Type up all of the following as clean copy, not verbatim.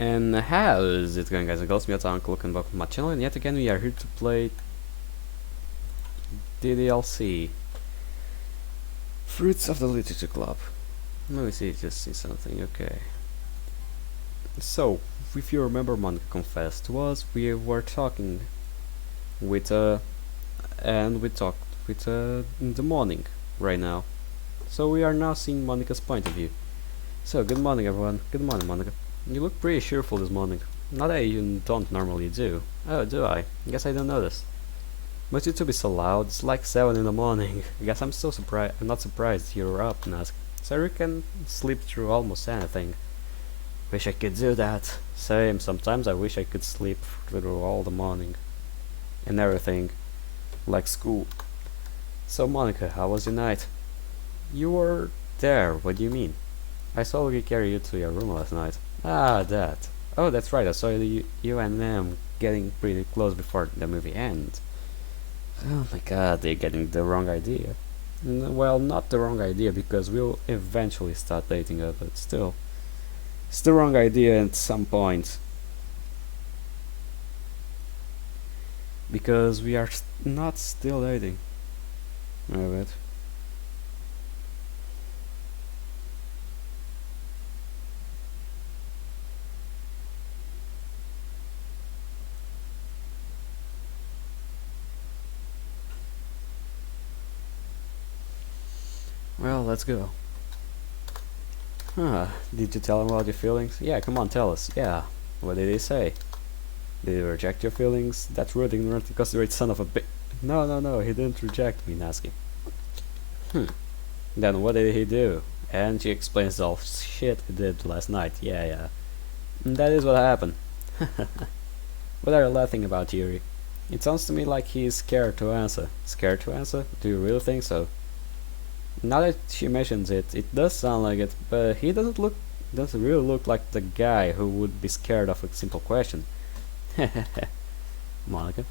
And how is it going, guys and girls? Me, it's Uncle, and welcome to my channel, and yet again we are here to play DDLC Fruits of the Literature Club. Let me see, just see something, okay. So, if you remember, Monica confessed to us, we were talking with, and we talked with, in the morning, right now. So we are now seeing Monica's point of view. So, good morning everyone. Good morning, Monica. You look pretty cheerful this morning. Not that you don't normally do. Oh, do I? Guess I don't notice. But you to be so loud, it's like 7 in the morning. I guess I'm so surprised. I'm not surprised you're up, Nask. So you can sleep through almost anything. Wish I could do that. Same, sometimes I wish I could sleep through all the morning. And everything. Like school. So Monica, how was your night? You were there, what do you mean? I saw Luigi carry you to your room last night. Ah, that. Oh, that's right, I saw you and them getting pretty close before the movie ends. Oh my god, they're getting the wrong idea. Well, not the wrong idea, because we'll eventually start dating her, but still. It's the wrong idea at some point. Because we are not still dating. Wait. Well, let's go. Huh, did you tell him about your feelings? Yeah, come on, tell us. Yeah. What did he say? Did he reject your feelings? That rude, ignorant, inconsiderate son of a bi- No, he didn't reject me, Nasky. Then what did he do? And she explains all shit he did last night. Yeah. That is what happened. What are you laughing about, Yuri? It sounds to me like he's scared to answer. Scared to answer? Do you really think so? Now that she mentions it, it does sound like it, but he doesn't really look like the guy who would be scared of a simple question. Monica.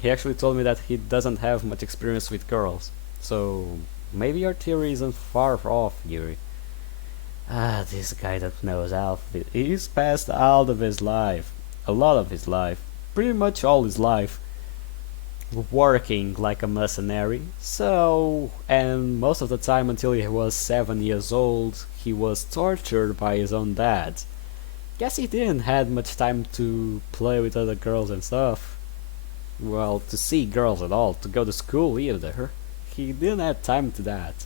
He actually told me that he doesn't have much experience with girls, so maybe your theory isn't far off, Yuri. Ah, this guy that knows Alpha. He's passed all of his life, a lot of his life, pretty much all his life, working like a mercenary. So, and most of the time until he was 7 years old, he was tortured by his own dad. Guess he didn't had much time to play with other girls and stuff. Well, to see girls at all, to go to school either. He didn't have time to that.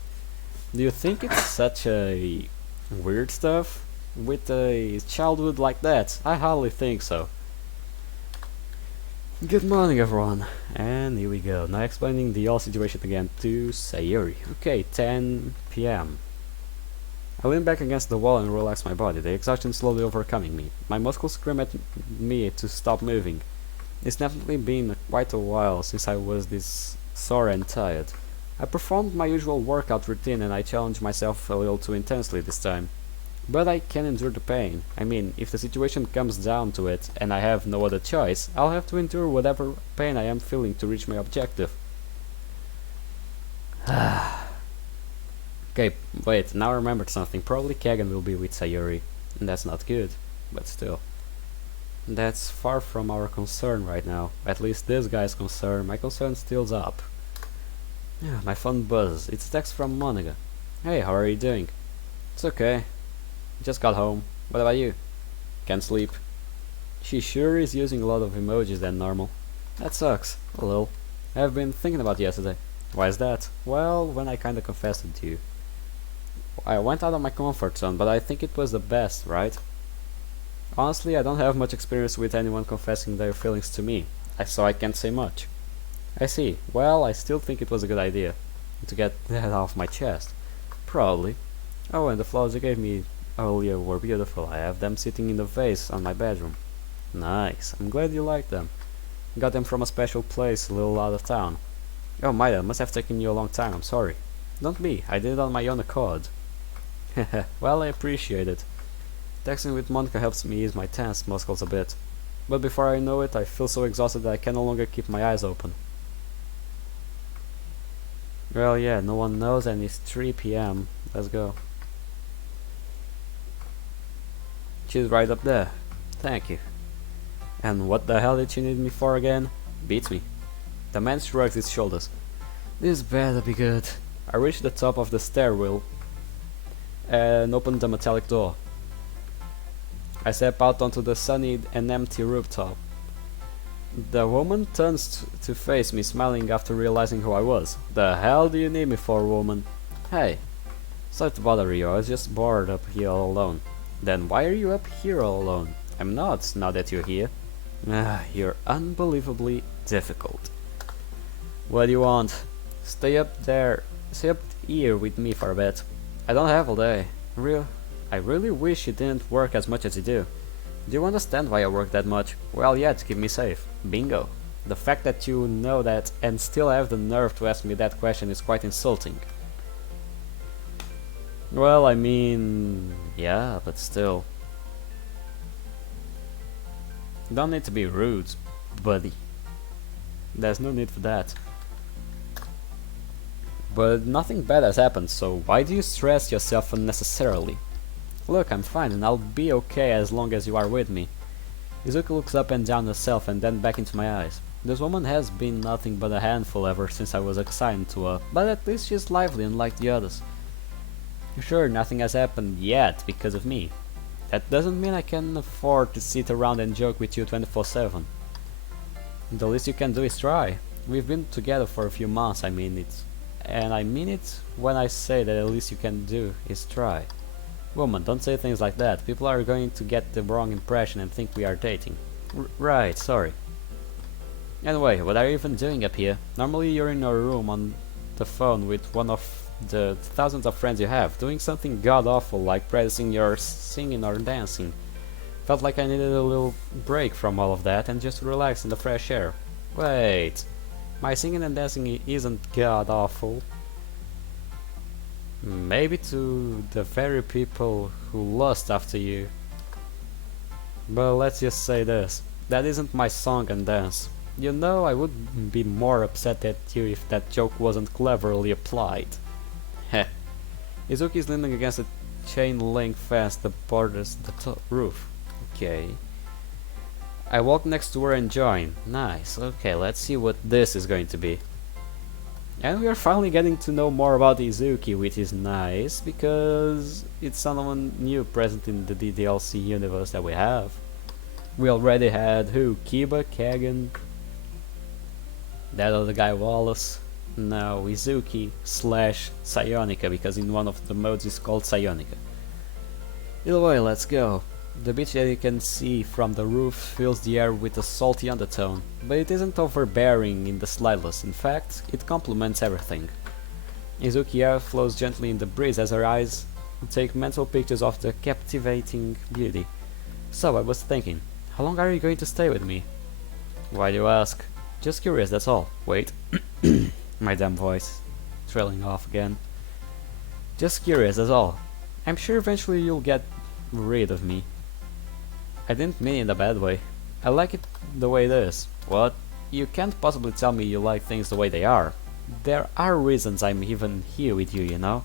Do you think it's such a weird stuff with a childhood like that? I hardly think so. Good morning everyone, and here we go, now explaining the whole situation again to Sayuri. Okay, 10 PM. I lean back against the wall and relax my body, the exhaustion slowly overcoming me. My muscles scream at me to stop moving. It's definitely been quite a while since I was this sore and tired. I performed my usual workout routine and I challenged myself a little too intensely this time. But I can endure the pain. I mean, if the situation comes down to it and I have no other choice, I'll have to endure whatever pain I am feeling to reach my objective. Okay, wait, now I remembered something. Probably Kagan will be with Sayuri. And that's not good, but still. That's far from our concern right now. At least this guy's concern. My concern still's up. Yeah, my phone buzzes. It's a text from Monica. Hey, how are you doing? It's okay. Just got home. What about you? Can't sleep. She sure is using a lot of emojis than normal. That sucks. A little. I've been thinking about yesterday. Why is that? Well, when I kinda confessed it to you. I went out of my comfort zone, but I think it was the best, right? Honestly, I don't have much experience with anyone confessing their feelings to me, so I can't say much. I see. Well, I still think it was a good idea. To get that off my chest. Probably. Oh, and the flowers you gave me earlier were beautiful. I have them sitting in the vase on my bedroom. Nice. I'm glad you like them. Got them from a special place a little out of town. Oh, Maida, must have taken you a long time. I'm sorry. Don't be. I did it on my own accord. Well, I appreciate it. Texting with Monica helps me ease my tense muscles a bit. But before I know it, I feel so exhausted that I can no longer keep my eyes open. Well, yeah, no one knows and it's 3 PM. Let's go. She's right up there. Thank you. And what the hell did you need me for again? Beats me. The man shrugs his shoulders. This better be good. I reached the top of the stairwell and opened the metallic door. I step out onto the sunny and empty rooftop. The woman turns to face me, smiling after realizing who I was. The hell do you need me for, woman? Hey, sorry to bother you, I was just bored up here all alone. Then why are you up here all alone? I'm not, now that you're here. You're unbelievably difficult. What do you want? Stay up here with me for a bit. I don't have all day. I really wish you didn't work as much as you do. Do you understand why I work that much? Well, yeah, to keep me safe. Bingo. The fact that you know that and still have the nerve to ask me that question is quite insulting. Well, I mean, yeah, but still. Don't need to be rude, buddy. There's no need for that. But nothing bad has happened, so why do you stress yourself unnecessarily? Look, I'm fine and I'll be okay as long as you are with me. Izuki looks up and down herself and then back into my eyes. This woman has been nothing but a handful ever since I was assigned to her, but at least she's lively unlike the others. Sure, nothing has happened yet because of me. That doesn't mean I can afford to sit around and joke with you 24/7. The least you can do is try. We've been together for a few months, I mean it. And I mean it when I say that the least you can do is try. Woman, don't say things like that. People are going to get the wrong impression and think we are dating. Right, sorry. Anyway, what are you even doing up here? Normally you're in your room on the phone with one of the thousands of friends you have, doing something god-awful like practicing your singing or dancing. Felt like I needed a little break from all of that and just relax in the fresh air. Wait, my singing and dancing isn't god-awful. Maybe to the very people who lust after you. But let's just say this, that isn't my song and dance. You know, I would be more upset at you if that joke wasn't cleverly applied. Heh. Izuki is leaning against a chain-link fence that borders the roof. Okay. I walk next to her and join. Nice. Okay, let's see what this is going to be. And we are finally getting to know more about Izuki, which is nice, because it's someone new present in the DDLC universe that we have. We already had who? Kiba, Kagan, that other guy Wallace. Now Izuki / Psionica, because in one of the modes it's called Psionica. Either way, let's go. The beach that you can see from the roof fills the air with a salty undertone, but it isn't overbearing in the slightest. In fact, it complements everything. Izuki air flows gently in the breeze as her eyes take mental pictures of the captivating beauty. So I was thinking, how long are you going to stay with me? Why do you ask? Just curious, that's all. Wait. My damn voice. Trailing off again. Just curious, that's all. I'm sure eventually you'll get rid of me. I didn't mean it in a bad way. I like it the way it is. What? You can't possibly tell me you like things the way they are. There are reasons I'm even here with you, you know?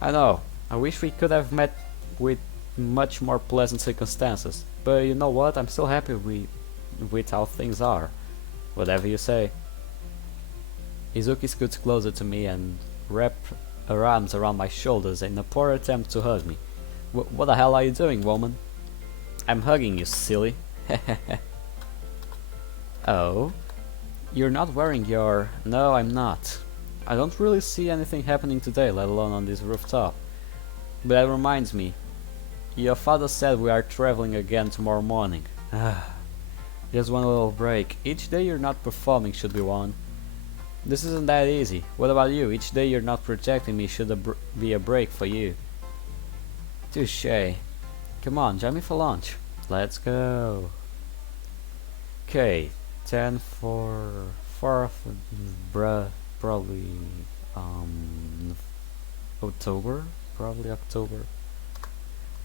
I know. I wish we could have met with much more pleasant circumstances. But you know what? I'm still happy with how things are. Whatever you say. Izuki scoots closer to me and wraps her arms around my shoulders in a poor attempt to hug me. What the hell are you doing, woman? I'm hugging you, silly. Oh? You're not wearing your... No, I'm not. I don't really see anything happening today, let alone on this rooftop. But that reminds me. Your father said we are traveling again tomorrow morning. Just one little break. Each day you're not performing should be one. This isn't that easy. What about you? Each day you're not protecting me should be a break for you. Touché. Come on, join me for lunch. Let's go. Okay, 10 for 4th, probably October. Probably October.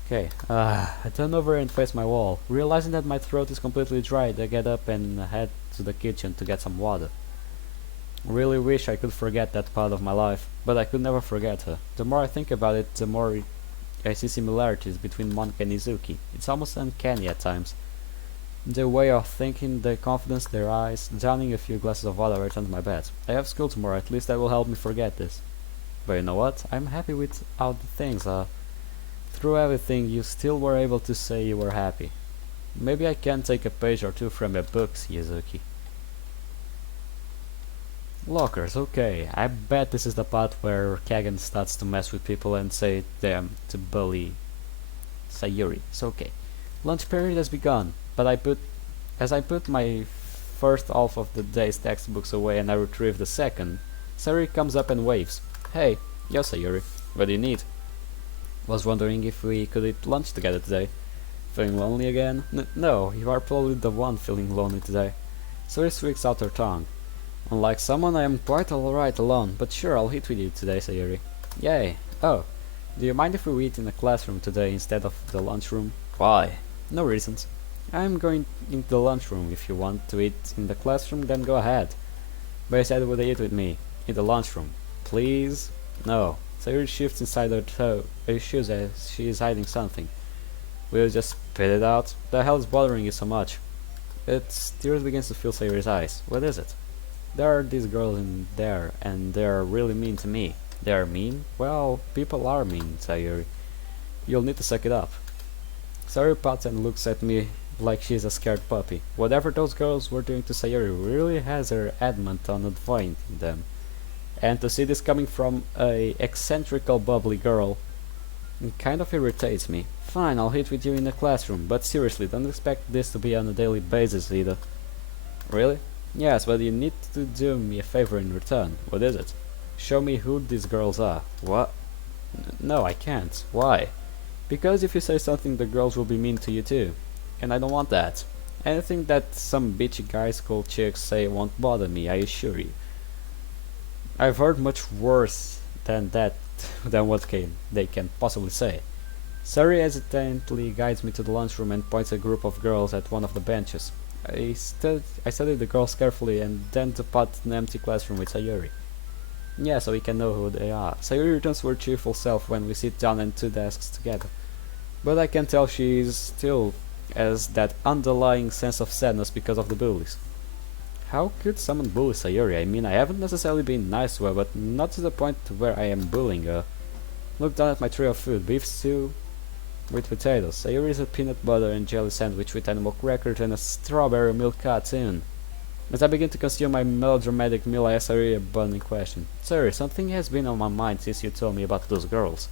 Okay, I turn over and face my wall, realizing that my throat is completely dry. I get up and head to the kitchen to get some water. Really wish I could forget that part of my life, but I could never forget her. The more I think about it, the more I see similarities between Monica and Izuki. It's almost uncanny at times. The way of thinking, the confidence, their eyes. Downing a few glasses of water, I returned to my bed. I have school tomorrow, at least that will help me forget this. But you know what? I'm happy with how the things are. Through everything, you still were able to say you were happy. Maybe I can take a page or two from your books, Izuki. Lockers, okay. I bet this is the part where Kagan starts to mess with people and say them to bully Sayuri. It's okay. Lunch period has begun, but as I put my first half of the day's textbooks away and I retrieve the second, Sayuri comes up and waves. Hey, yo Sayuri, what do you need? Was wondering if we could eat lunch together today. Feeling lonely again? No, you are probably the one feeling lonely today. Sayuri streaks out her tongue. Unlike someone, I am quite alright alone, but sure, I'll eat with you today, Sayuri. Yay. Oh, do you mind if we eat in the classroom today instead of the lunchroom? Why? No reasons. I'm going into the lunchroom. If you want to eat in the classroom, then go ahead. But I said would eat with me, in the lunchroom. Please? No. Sayuri shifts inside her shoes as she is hiding something. Will you just spit it out? The hell is bothering you so much? Tears begins to fill Sayuri's eyes. What is it? There are these girls in there, and they're really mean to me. They are mean? Well, people are mean, Sayuri. You'll need to suck it up. Sayuri pouts and looks at me like she's a scared puppy. Whatever those girls were doing to Sayuri really has her adamant on avoiding them. And to see this coming from a eccentrical bubbly girl kind of irritates me. Fine, I'll hit with you in the classroom, but seriously, don't expect this to be on a daily basis either. Really? Yes, but you need to do me a favor in return. What is it? Show me who these girls are. What? No, I can't. Why? Because if you say something, the girls will be mean to you too. And I don't want that. Anything that some bitchy guys called chicks say won't bother me, I assure you. I've heard much worse than that, than what they can possibly say. Sayuri hesitantly guides me to the lunchroom and points a group of girls at one of the benches. I study the girls carefully and then depart an empty classroom with Sayuri. Yeah, so we can know who they are. Sayuri returns to her cheerful self when we sit down at two desks together. But I can tell she still has that underlying sense of sadness because of the bullies. How could someone bully Sayuri? I mean, I haven't necessarily been nice to her, but not to the point where I am bullying her. Look down at my tray of food. Beef stew with potatoes. Sayuri is a peanut butter and jelly sandwich with animal crackers and a strawberry milk cartoon. As I begin to consume my melodramatic meal, I ask Sayuri a burning question. Sayuri, something has been on my mind since you told me about those girls.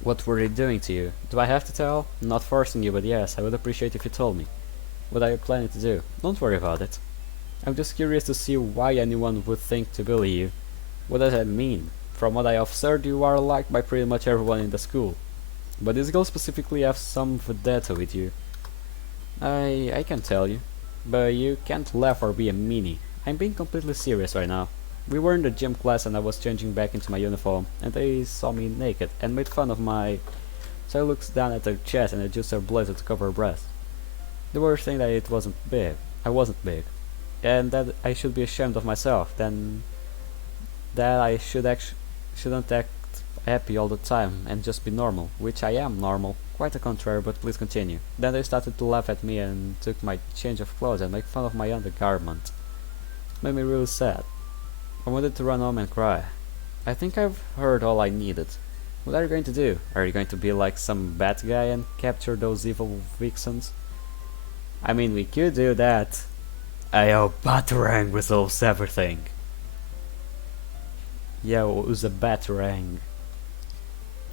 What were they doing to you? Do I have to tell? Not forcing you, but yes, I would appreciate if you told me. What are you planning to do? Don't worry about it. I'm just curious to see why anyone would think to bully you. What does that mean? From what I observed, you are liked by pretty much everyone in the school. But these girls specifically have some vendetta with you. I can tell you. But you can't laugh or be a meanie. I'm being completely serious right now. We were in the gym class and I was changing back into my uniform, and they saw me naked and made fun of my... So I looked down at her chest and adjusted her blazer to cover her breast. They were saying that it wasn't big. I wasn't big. And that I should be ashamed of myself. Then that I shouldn't act happy all the time and just be normal, which I am normal. Quite the contrary, but please continue. Then they started to laugh at me and took my change of clothes and make fun of my undergarment. It made me really sad. I wanted to run home and cry. I think I've heard all I needed. What are you going to do? Are you going to be like some bad guy and capture those evil vixens? I mean, we could do that. Ayo, Batarang resolves everything. Yo, use a Batarang.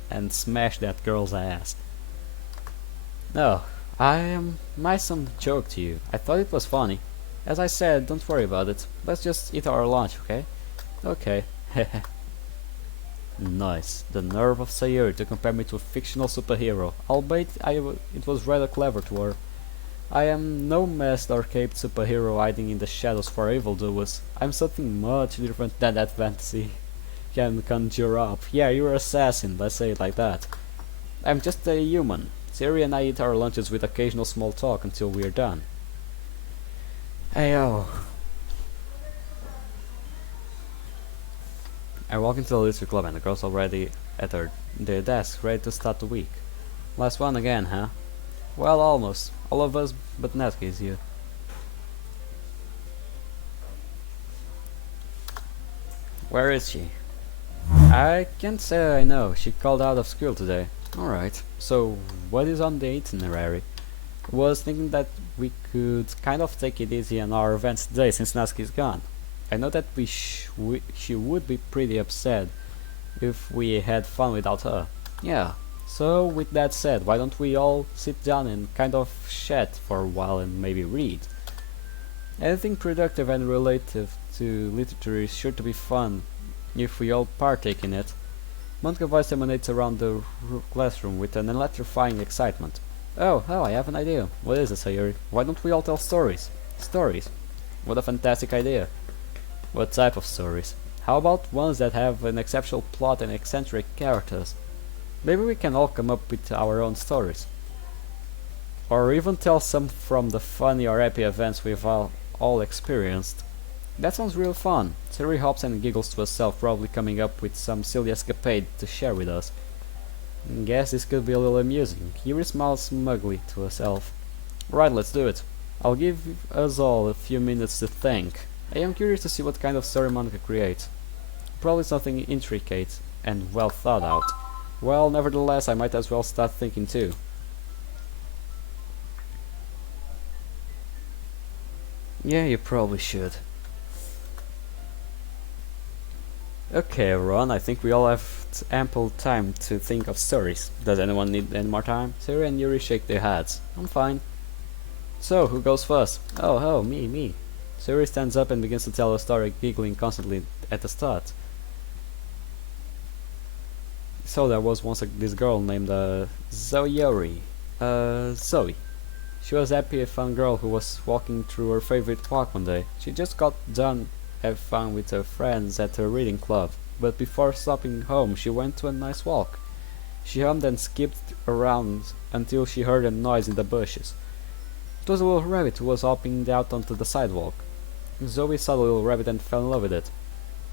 And smash that girl's ass. No, my some joke to you. I thought it was funny. As I said, don't worry about it. Let's just eat our lunch, okay? Okay. Nice. The nerve of Sayuri to compare me to a fictional superhero. Albeit it was rather clever to her. I am no masked or caped superhero hiding in the shadows for evildoers. I'm something much different than that fantasy can conjure up. Yeah, you're an assassin, let's say it like that. I'm just a human. Sayuri and I eat our lunches with occasional small talk until we're done. Ayo. I walk into the literature club and the girls already at their desk, ready to start the week. Last one again, huh? Well, almost. All of us but Netka is here. Where is she? I can't say I know. She called out of school today. Alright, so what is on the itinerary? Was thinking that we could kind of take it easy on our events today since Natsuki is gone. I know that she would be pretty upset if we had fun without her. Yeah, so with that said, why don't we all sit down and kind of chat for a while and maybe read? Anything productive and related to literature is sure to be fun if we all partake in it. Monica voice emanates around the classroom with an electrifying excitement. Oh, I have an idea. What is it, Sayuri? Why don't we all tell stories? Stories? What a fantastic idea. What type of stories? How about ones that have an exceptional plot and eccentric characters? Maybe we can all come up with our own stories. Or even tell some from the funny or happy events we've all experienced. That sounds real fun. Sayuri hops and giggles to herself, probably coming up with some silly escapade to share with us. Guess this could be a little amusing. Yuri smiles smugly to herself. Right, let's do it. I'll give us all a few minutes to think. I am curious to see what kind of story Monica creates. Probably something intricate and well thought out. Well, nevertheless, I might as well start thinking too. Yeah, you probably should. Okay, everyone, I think we all have ample time to think of stories. Does anyone need any more time? Sayuri and Yuri shake their heads. I'm fine. So, who goes first? Oh, me. Sayuri stands up and begins to tell a story, giggling constantly at the start. So there was once this girl named Zoe. Zoe. She was a happy, fun girl who was walking through her favorite park one day. She just got done having fun with her friends at her reading club, but before stopping home she went to a nice walk. She hummed and skipped around until she heard a noise in the bushes. It was a little rabbit who was hopping out onto the sidewalk. Zoe saw the little rabbit and fell in love with it.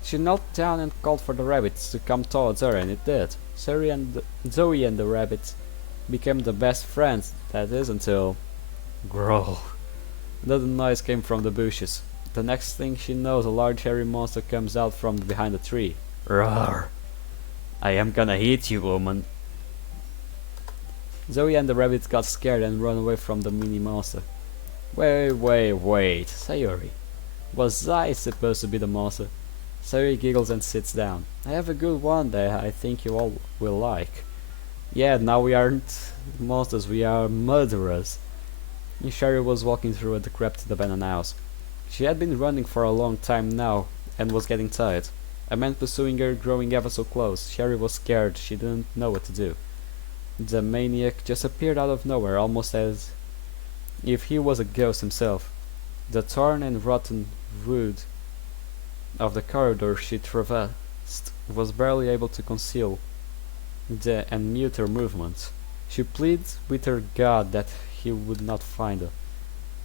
She knelt down and called for the rabbit to come towards her, and it did. Zoe and the rabbit became the best friends, that is, until... Growl. Another noise came from the bushes. The next thing she knows, a large hairy monster comes out from behind a tree. Roar! I am gonna eat you, woman. Zoe and the rabbit got scared and ran away from the mini monster. Wait, Sayuri. Was I supposed to be the monster? Sayuri giggles and sits down. I have a good one that I think you all will like. Yeah, now we aren't monsters, we are murderers. Sherry was walking through a decrepit abandoned house. She had been running for a long time now, and was getting tired. A man pursuing her, growing ever so close. Sherry was scared, she didn't know what to do. The maniac just appeared out of nowhere, almost as if he was a ghost himself. The torn and rotten wood of the corridor she traversed was barely able to conceal and mute her movements. She pleaded with her God that he would not find her.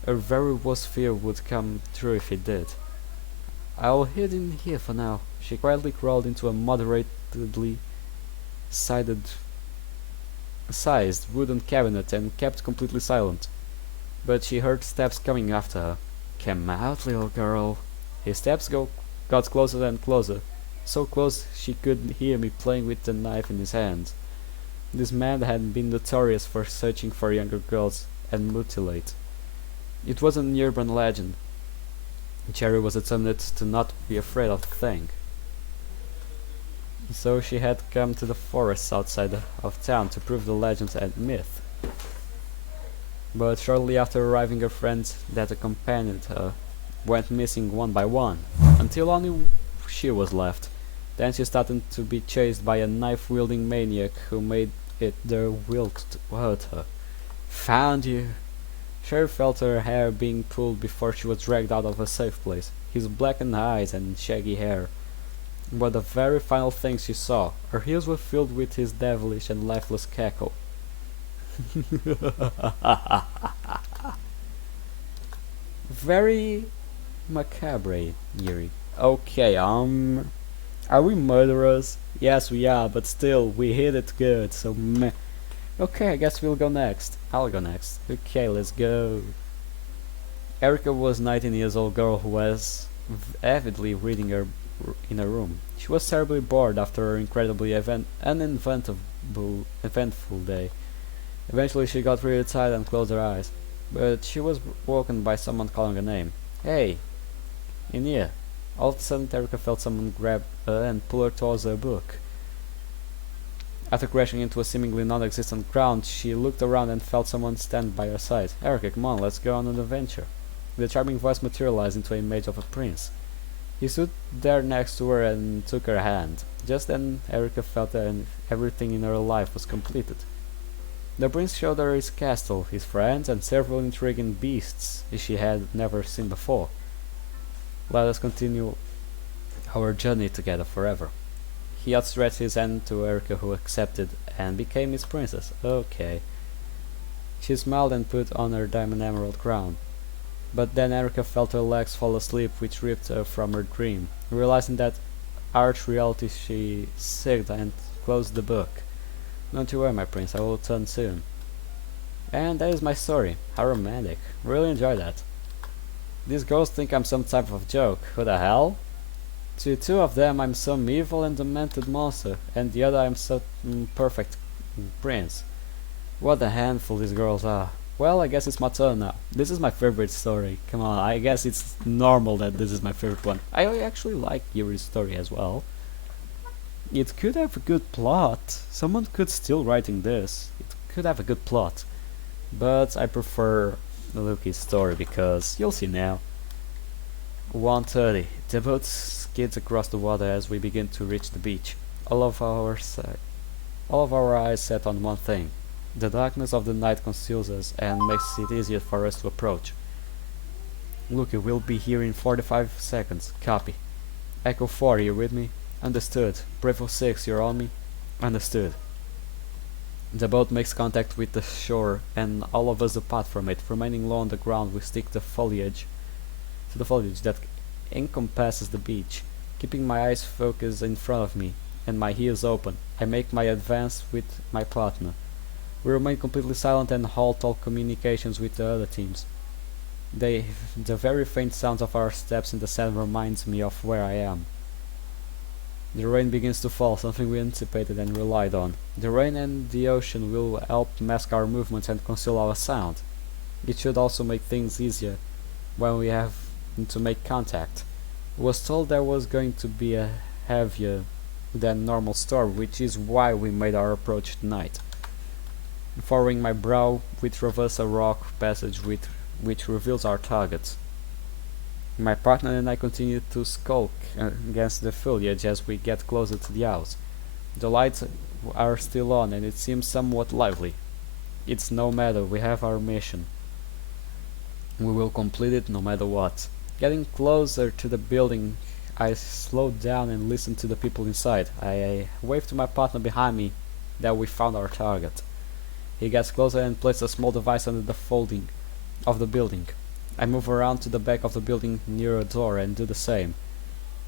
Her very worst fear would come true if he did. I'll hide in here for now. She quietly crawled into a moderately sized wooden cabinet and kept completely silent. But she heard steps coming after her. Come out, little girl. His steps got closer and closer, so close she could hear me playing with the knife in his hand. This man had been notorious for searching for younger girls and mutilate. It was an urban legend. Cherry was determined to not be afraid of the thing. So she had come to the forests outside of town to prove the legend and myth. But shortly after arriving, her friends that accompanied her went missing one by one, until only she was left. Then she started to be chased by a knife-wielding maniac who made it their will to hurt her. Found you! Sherry felt her hair being pulled before she was dragged out of a safe place. His blackened eyes and shaggy hair were the very final things she saw. Her ears were filled with his devilish and lifeless cackle. Very macabre, Yuri. Okay, Are we murderers? Yes, we are, but still, we hit it good, so meh. Okay, I guess we'll go next. I'll go next. Okay, let's go. Erica was a 19-year-old girl who was avidly reading in her room. She was terribly bored after her incredibly eventful day. Eventually she got really tired and closed her eyes, but she was woken by someone calling her name. Hey, in here. All of a sudden Erica felt someone grab her and pull her towards her book. After crashing into a seemingly non-existent ground, she looked around and felt someone stand by her side. Erica, come on, let's go on an adventure. The charming voice materialized into an image of a prince. He stood there next to her and took her hand. Just then, Erica felt that everything in her life was completed. The prince showed her his castle, his friends, and several intriguing beasts she had never seen before. Let us continue our journey together forever. He outstretched his hand to Erica, who accepted and became his princess. Okay. She smiled and put on her diamond emerald crown. But then Erica felt her legs fall asleep, which ripped her from her dream. Realizing that harsh reality, she sighed and closed the book. Don't you worry, my prince, I will return soon. And that is my story. How romantic. Really enjoy that. These girls think I'm some type of joke. Who the hell? To two of them I'm some evil and demented monster, and the other I'm some perfect prince. What a handful these girls are. Well, I guess it's my turn now. This is my favorite story. Come on, I guess it's normal that this is my favorite one. I actually like Yuri's story as well. It could have a good plot. Someone could still writing this. It could have a good plot. But I prefer Luki's story because you'll see now. 1:30. The boat skids across the water as we begin to reach the beach. All of our eyes set on one thing. The darkness of the night conceals us and makes it easier for us to approach. Luki, we'll be here in 45 seconds. Copy. Echo 4, you with me? Understood. Bravo 6, you're on me? Understood. The boat makes contact with the shore, and all of us apart from it, remaining low on the ground, we stick to the foliage that encompasses the beach, keeping my eyes focused in front of me and my ears open. I make my advance with my partner. We remain completely silent and halt all communications with the other teams. The very faint sounds of our steps in the sand reminds me of where I am. The rain begins to fall, something we anticipated and relied on. The rain and the ocean will help mask our movements and conceal our sound. It should also make things easier when we have to make contact. I was told there was going to be a heavier than normal storm, which is why we made our approach tonight. Furrowing my brow, we traverse a rock passage which reveals our target. My partner and I continue to skulk against the foliage as we get closer to the house. The lights are still on and it seems somewhat lively. It's no matter, we have our mission. We will complete it no matter what. Getting closer to the building, I slow down and listen to the people inside. I wave to my partner behind me that we found our target. He gets closer and places a small device under the folding of the building. I move around to the back of the building near a door and do the same.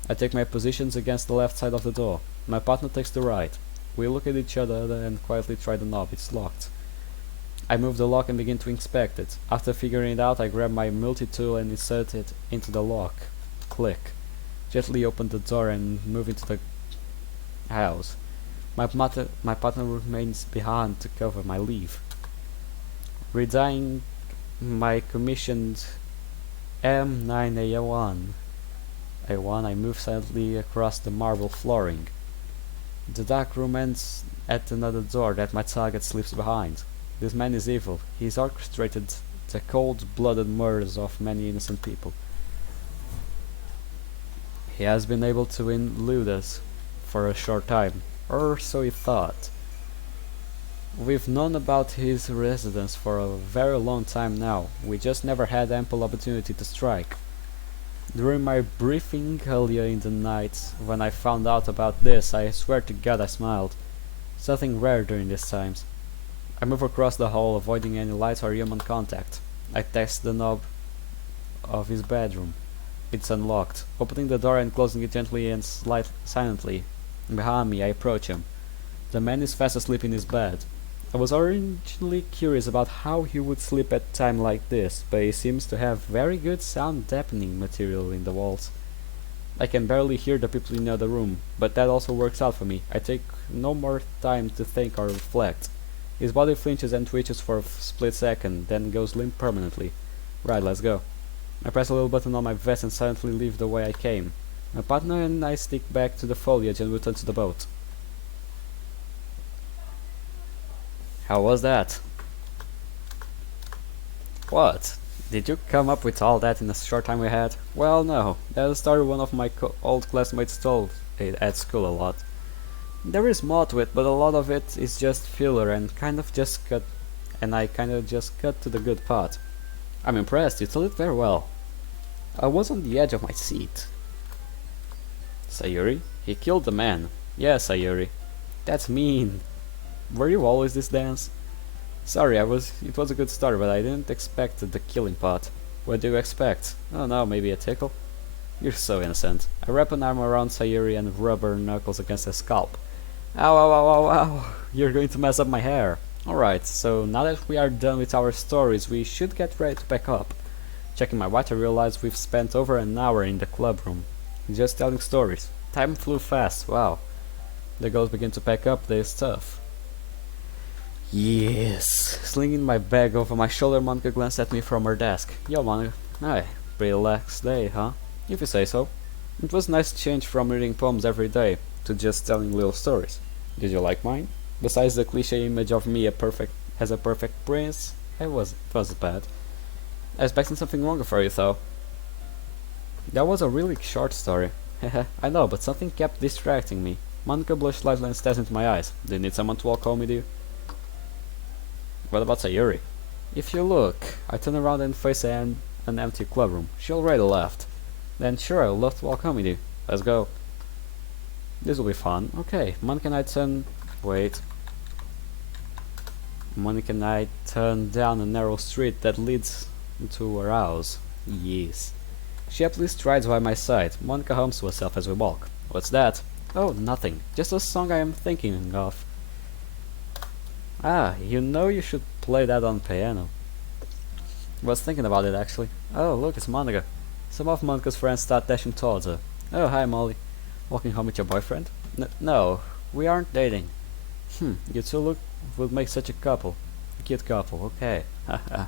I take my positions against the left side of the door. My partner takes the right. We look at each other and quietly try the knob. It's locked. I move the lock and begin to inspect it. After figuring it out, I grab my multi-tool and insert it into the lock. Click. Gently open the door and move into the house. My partner remains behind to cover my leave. Readying my commissioned M9A1. I move silently across the marble flooring. The dark room ends at another door that my target slips behind. This man is evil. He's orchestrated the cold-blooded murders of many innocent people. He has been able to elude us for a short time, or so he thought. We've known about his residence for a very long time now. We just never had ample opportunity to strike. During my briefing earlier in the night, when I found out about this, I swear to God I smiled. Something rare during these times. I move across the hall, avoiding any lights or human contact. I test the knob of his bedroom. It's unlocked. Opening the door and closing it gently and silently. Behind me, I approach him. The man is fast asleep in his bed. I was originally curious about how he would sleep at a time like this, but he seems to have very good sound dampening material in the walls. I can barely hear the people in the other room, but that also works out for me. I take no more time to think or reflect. His body flinches and twitches for a split second, then goes limp permanently. Right, let's go. I press a little button on my vest and silently leave the way I came. My partner and I stick back to the foliage and return to the boat. How was that? What? Did you come up with all that in the short time we had? Well, no. That story one of my old classmates told at school a lot. There is more to it, but a lot of it is just filler and I kind of just cut to the good part. I'm impressed, you told it very well. I was on the edge of my seat. Sayuri? He killed the man. Yes, Sayuri. That's mean. Were you always this dense? Sorry, it was a good story, but I didn't expect the killing part. What do you expect? Oh no, maybe a tickle? You're so innocent. I wrap an arm around Sayuri and rub her knuckles against his scalp. Ow, ow, ow, ow, ow. You're going to mess up my hair. Alright, so now that we are done with our stories, we should get ready to pack up. Checking my watch, I realize we've spent over an hour in the club room, just telling stories. Time flew fast, wow. The girls begin to pack up their stuff. Yes. Slinging my bag over my shoulder, Monica glanced at me from her desk. Yo, Monica. Hi. Pretty relaxed day, huh? If you say so. It was a nice change from reading poems every day to just telling little stories. Did you like mine? Besides the cliche image of me as a perfect prince, it wasn't bad. I was expecting something longer for you, though. That was a really short story. Hehe, I know, but something kept distracting me. Monica blushed slightly and stares into my eyes. Do you need someone to walk home with you? What about Sayuri? If you look, I turn around and face an empty club room. She already left. Then sure, I'd love to walk home with you. Let's go. This will be fun. Okay, Monica and I turn... Wait. Monica and I turn down a narrow street that leads to her house. Yes. She happily strides by my side. Monica hums to herself as we walk. What's that? Oh, nothing. Just a song I am thinking of. Ah, you know you should play that on piano. Was thinking about it actually. Oh, look, it's Monica. Some of Monica's friends start dashing towards her. Oh, hi Molly. Walking home with your boyfriend? No, we aren't dating. You two would make such a couple. A cute couple, okay. Haha.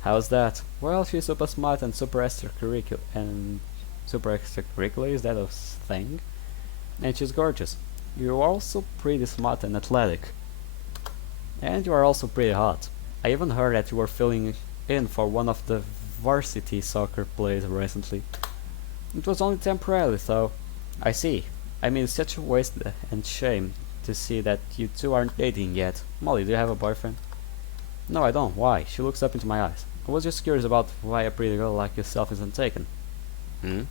How's that? Well, she's super smart and super extracurricular, is that a thing? And she's gorgeous. You're also pretty smart and athletic. And you are also pretty hot. I even heard that you were filling in for one of the varsity soccer plays recently. It was only temporarily, though. I see. I mean, it's such a waste and shame to see that you two aren't dating yet. Molly, do you have a boyfriend? No, I don't. Why? She looks up into my eyes. I was just curious about why a pretty girl like yourself isn't taken. I'm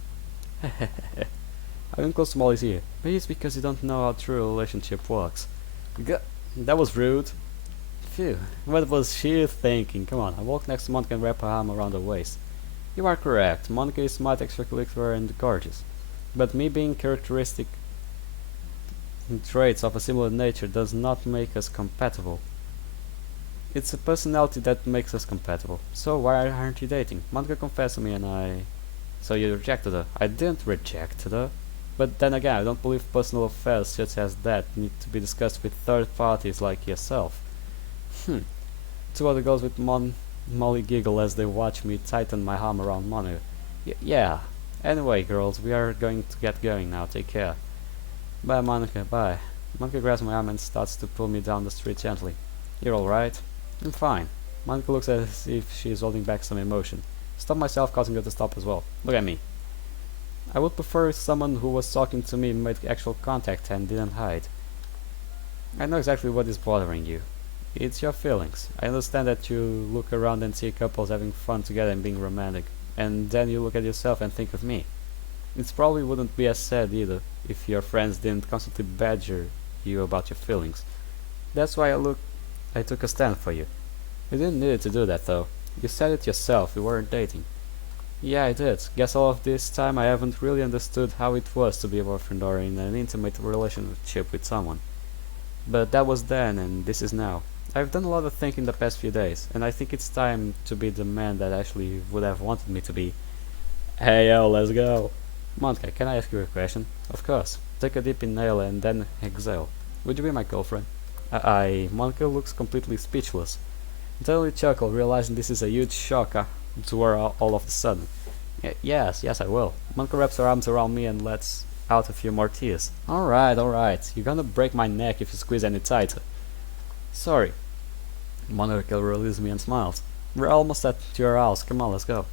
close to Molly's ear. Maybe it's because you don't know how true a relationship works. That was rude. Phew, what was she thinking? Come on, I walk next to Monica and wrap her arm around her waist. You are correct. Monica is smart, extracurricular, and gorgeous. But me being characteristic traits of a similar nature does not make us compatible. It's a personality that makes us compatible. So why aren't you dating? Monica confessed to me and So you rejected her. I didn't reject her. But then again, I don't believe personal affairs such as that need to be discussed with third parties like yourself. Two other girls with Molly giggle as they watch me tighten my arm around Monica. Yeah. Anyway, girls, we are going to get going now. Take care. Bye, Monica. Bye. Monica grabs my arm and starts to pull me down the street gently. You're alright? I'm fine. Monica looks as if she is holding back some emotion. Stop myself, causing her to stop as well. Look at me. I would prefer someone who was talking to me made actual contact and didn't hide. I know exactly what is bothering you. It's your feelings. I understand that you look around and see couples having fun together and being romantic, and then you look at yourself and think of me. It probably wouldn't be as sad either if your friends didn't constantly badger you about your feelings. That's why I took a stand for you. You didn't need to do that though. You said it yourself, we weren't dating. Yeah, I did. Guess all of this time I haven't really understood how it was to be a boyfriend or in an intimate relationship with someone. But that was then, and this is now. I've done a lot of thinking the past few days, and I think it's time to be the man that Ashley would have wanted me to be. Hey yo, let's go! Monica, can I ask you a question? Of course. Take a deep inhale and then exhale. Would you be my girlfriend? Monica looks completely speechless. I totally chuckle, realizing this is a huge shock to her all of a sudden. Yes, I will. Monica wraps her arms around me and lets out a few more tears. Alright. You're gonna break my neck if you squeeze any tighter. Sorry. Monica releases me and smiles. We're almost at your house. Come on, let's go.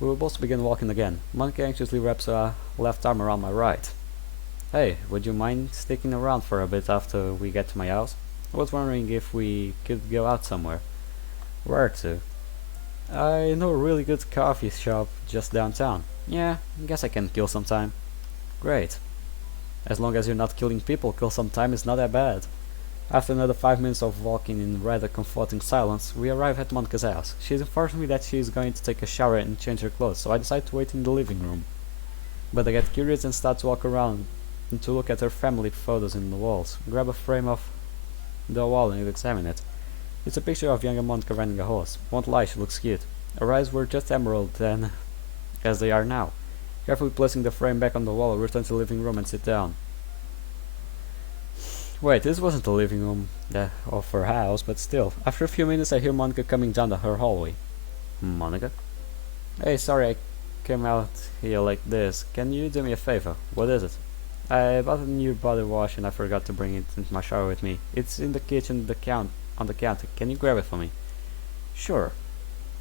We will both begin walking again. Monica anxiously wraps her left arm around my right. Hey, would you mind sticking around for a bit after we get to my house? I was wondering if we could go out somewhere. Where to? I know a really good coffee shop just downtown. Yeah, guess I can kill some time. Great. As long as you're not killing people, kill some time is not that bad. After another 5 minutes of walking in rather comforting silence, we arrive at Monica's house. She informs me that she is going to take a shower and change her clothes, so I decide to wait in the living room. But I get curious and start to walk around and to look at her family photos in the walls. Grab a frame off the wall and examine it. It's a picture of younger Monica riding a horse. Won't lie, she looks cute. Her eyes were just emerald then, as they are now. Carefully placing the frame back on the wall, I return to the living room and sit down. Wait, this wasn't the living room of her house, but still. After a few minutes I hear Monica coming down her hallway. Monica? Hey, sorry I came out here like this. Can you do me a favor? What is it? I bought a new body wash and I forgot to bring it into my shower with me. It's in the kitchen on the counter. Can you grab it for me? Sure.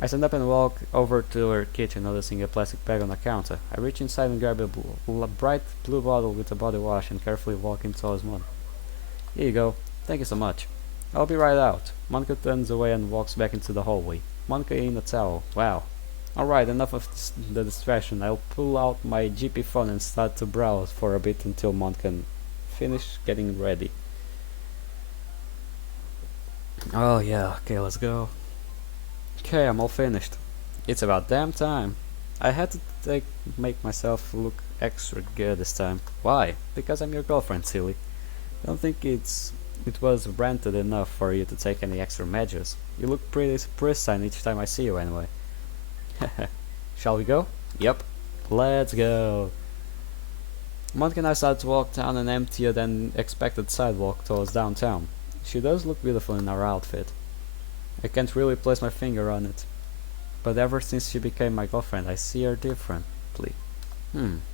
I stand up and walk over to her kitchen, noticing a plastic bag on the counter. I reach inside and grab a bright blue bottle with a body wash and carefully walk into towards Monica. Here you go. Thank you so much. I'll be right out. Monica turns away and walks back into the hallway. Monica in a towel. Wow. Alright, enough of the distraction. I'll pull out my GP phone and start to browse for a bit until Monica can finish getting ready. Oh yeah, okay, let's go. Okay, I'm all finished. It's about damn time. I had to make myself look extra good this time. Why? Because I'm your girlfriend, silly. I don't think it was rented enough for you to take any extra measures. You look pretty pristine each time I see you anyway. Shall we go? Yep. Let's go. Monica and I start to walk down an emptier than expected sidewalk towards downtown. She does look beautiful in her outfit. I can't really place my finger on it, but ever since she became my girlfriend I see her differently.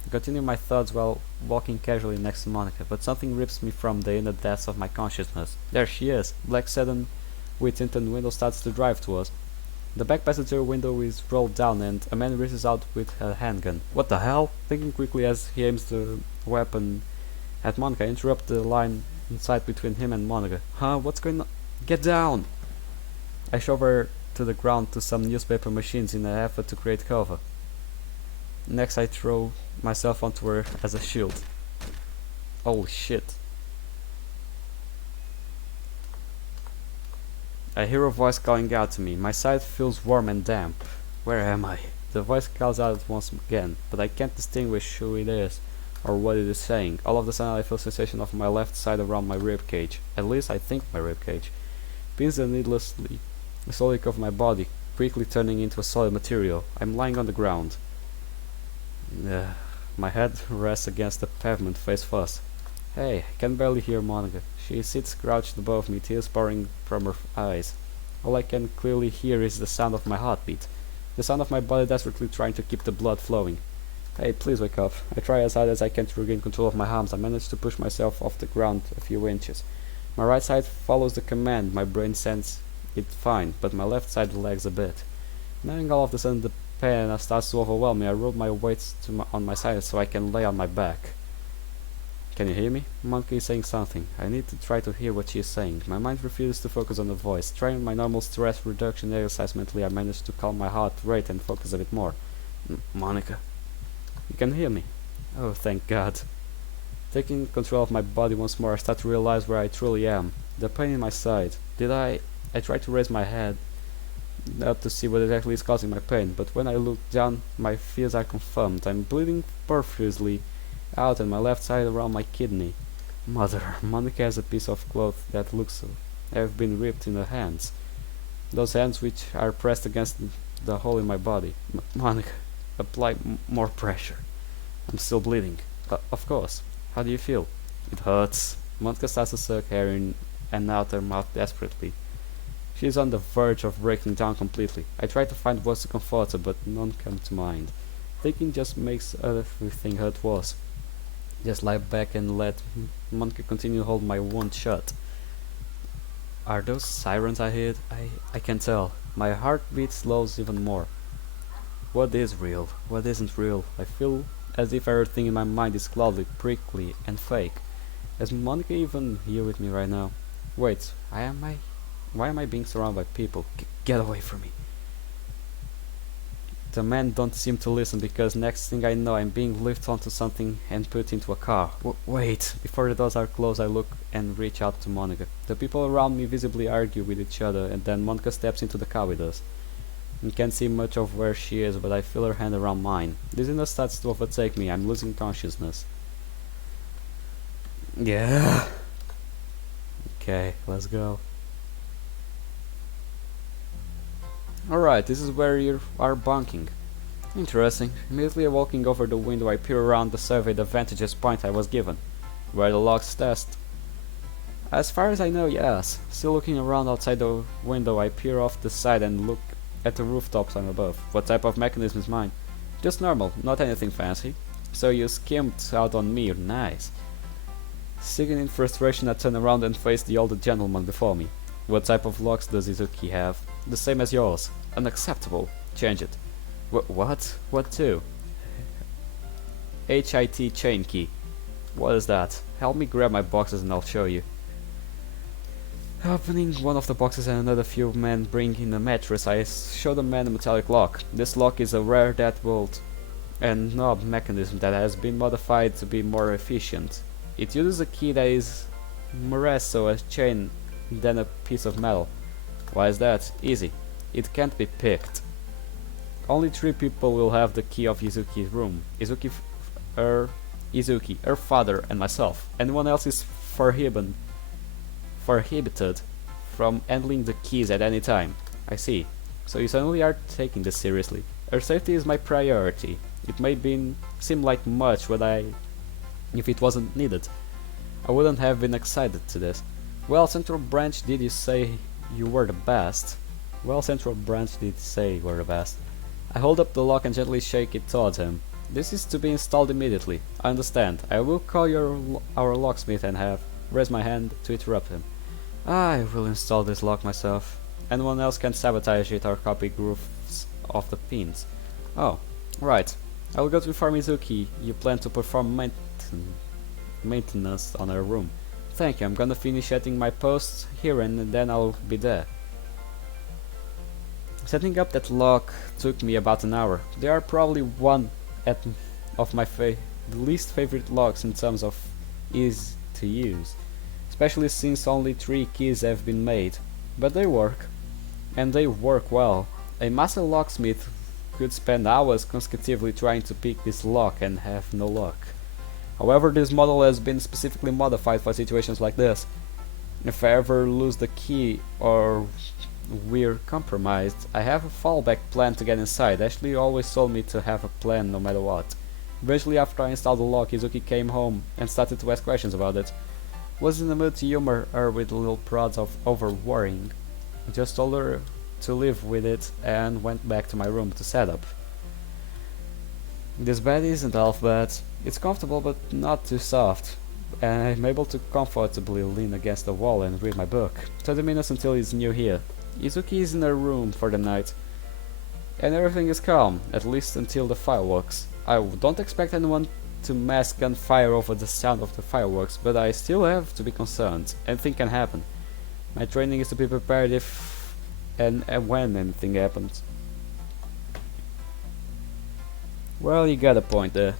Continue my thoughts while walking casually next to Monica, but something rips me from the inner depths of my consciousness. There she is. Black sedan with tinted window starts to drive to us. The back passenger window is rolled down and a man reaches out with a handgun. What the hell? Thinking quickly as he aims the weapon at Monica, I interrupt the line inside between him and Monica. Huh? What's going on? Get down! I shove her to the ground to some newspaper machines in an effort to create cover. Next I throw myself onto her as a shield. Holy shit. I hear a voice calling out to me. My side feels warm and damp. Where am I? The voice calls out once again, but I can't distinguish who it is or what it is saying. All of a sudden I feel sensation of my left side around my rib cage. At least I think my rib cage. Pins that needlessly slowly cover my body, quickly turning into a solid material. I'm lying on the ground. My head rests against the pavement face first. Hey, I can barely hear Monica. She sits crouched above me, tears pouring from her eyes. All I can clearly hear is the sound of my heartbeat, the sound of my body desperately trying to keep the blood flowing. Hey, please wake up. I try as hard as I can to regain control of my arms. I manage to push myself off the ground a few inches. My right side follows the command. My brain sends it fine, but my left side lags a bit. Knowing all of a sudden the pain starts to overwhelm me, I roll my weights on my side so I can lay on my back. Can you hear me? Monica is saying something. I need to try to hear what she is saying. My mind refuses to focus on the voice. Trying my normal stress reduction exercise mentally, I manage to calm my heart rate and focus a bit more. Monica, you can hear me? Oh, thank God. Taking control of my body once more, I start to realize where I truly am. The pain in my side. I try to raise my head, up to see what exactly is causing my pain, but when I look down, my fears are confirmed. I'm bleeding profusely out and my left side around my kidney. Mother, Monica has a piece of cloth that looks have been ripped in her hands. Those hands which are pressed against the hole in my body. Monica, apply more pressure. I'm still bleeding. Of course. How do you feel? It hurts. Monica starts to suck hair in and out her mouth desperately. She is on the verge of breaking down completely. I try to find words to comfort her, but none come to mind. Thinking just makes everything hurt worse. Just lie back and let Monica continue to hold my wound shut. Are those sirens I heard? I can tell. My heartbeat slows even more. What is real? What isn't real? I feel as if everything in my mind is cloudy, prickly, and fake. Is Monica even here with me right now? Wait, why am I being surrounded by people? Get away from me. The men don't seem to listen because next thing I know I'm being lifted onto something and put into a car. Wait, before the doors are closed I look and reach out to Monica. The people around me visibly argue with each other and then Monica steps into the car with us. I can't see much of where she is, but I feel her hand around mine. Dizziness starts to overtake me. I'm losing consciousness. Yeah. Okay, let's go. Alright, this is where you are bunking. Interesting. Immediately walking over the window, I peer around to survey the vantage point I was given. Where the locks test. As far as I know, yes. Still looking around outside the window, I peer off the side and look at the rooftops I'm above. What type of mechanism is mine? Just normal, not anything fancy. So you skimped out on me, nice. Sinking in frustration, I turn around and face the older gentleman before me. What type of locks does Izuki have? The same as yours. Unacceptable. Change it. What? What to? HIT chain key. What is that? Help me grab my boxes and I'll show you. Opening one of the boxes and another few men bring in a mattress, I show the man a metallic lock. This lock is a rare deadbolt and knob mechanism that has been modified to be more efficient. It uses a key that is more so a chain than a piece of metal. Why is that? Easy. It can't be picked. Only 3 people will have the key of Izuki's room. Izuki, her father, and myself. Anyone else is prohibited from handling the keys at any time. I see. So you suddenly are taking this seriously. Her safety is my priority. It may seem like much if it wasn't needed. I wouldn't have been excited to this. Well, Central Branch, did you say you were the best? Well, Central Branch did say you were the best. I hold up the lock and gently shake it towards him. This is to be installed immediately. I understand. I will call our locksmith and raise my hand to interrupt him. I will install this lock myself. Anyone else can sabotage it or copy grooves of the pins. Oh, right. I will go to inform Izuki you plan to perform maintenance on her room. Thank you, I'm gonna finish setting my posts here and then I'll be there. Setting up that lock took me about an hour. They are probably one of my least favorite locks in terms of ease to use. Especially since only 3 keys have been made. But they work. And they work well. A master locksmith could spend hours consecutively trying to pick this lock and have no luck. However, this model has been specifically modified for situations like this. If I ever lose the key or we're compromised, I have a fallback plan to get inside. Ashley always told me to have a plan no matter what. Eventually, after I installed the lock, Izuki came home and started to ask questions about it. Was in the mood to humor her with little prods of over-worrying. I just told her to live with it and went back to my room to set up. This bed isn't half bad. It's comfortable but not too soft, and I'm able to comfortably lean against the wall and read my book. 30 minutes until he's new here. Izuki is in her room for the night, and everything is calm, at least until the fireworks. I don't expect anyone to mass gunfire over the sound of the fireworks, but I still have to be concerned. Anything can happen. My training is to be prepared if and when anything happens. Well, you got a point there.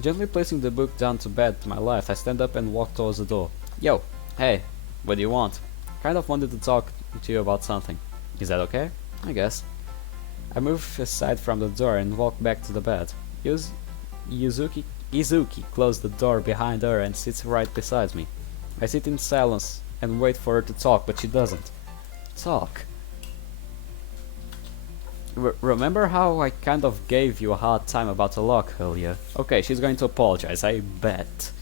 Gently placing the book down to bed to my left, I stand up and walk towards the door. Yo, hey, what do you want? Kind of wanted to talk to you about something. Is that okay? I guess. I move aside from the door and walk back to the bed. Izuki closed the door behind her and sits right beside me. I sit in silence and wait for her to talk, but she doesn't. Talk. Remember how I kind of gave you a hard time about the lock earlier? Okay, she's going to apologize, I bet.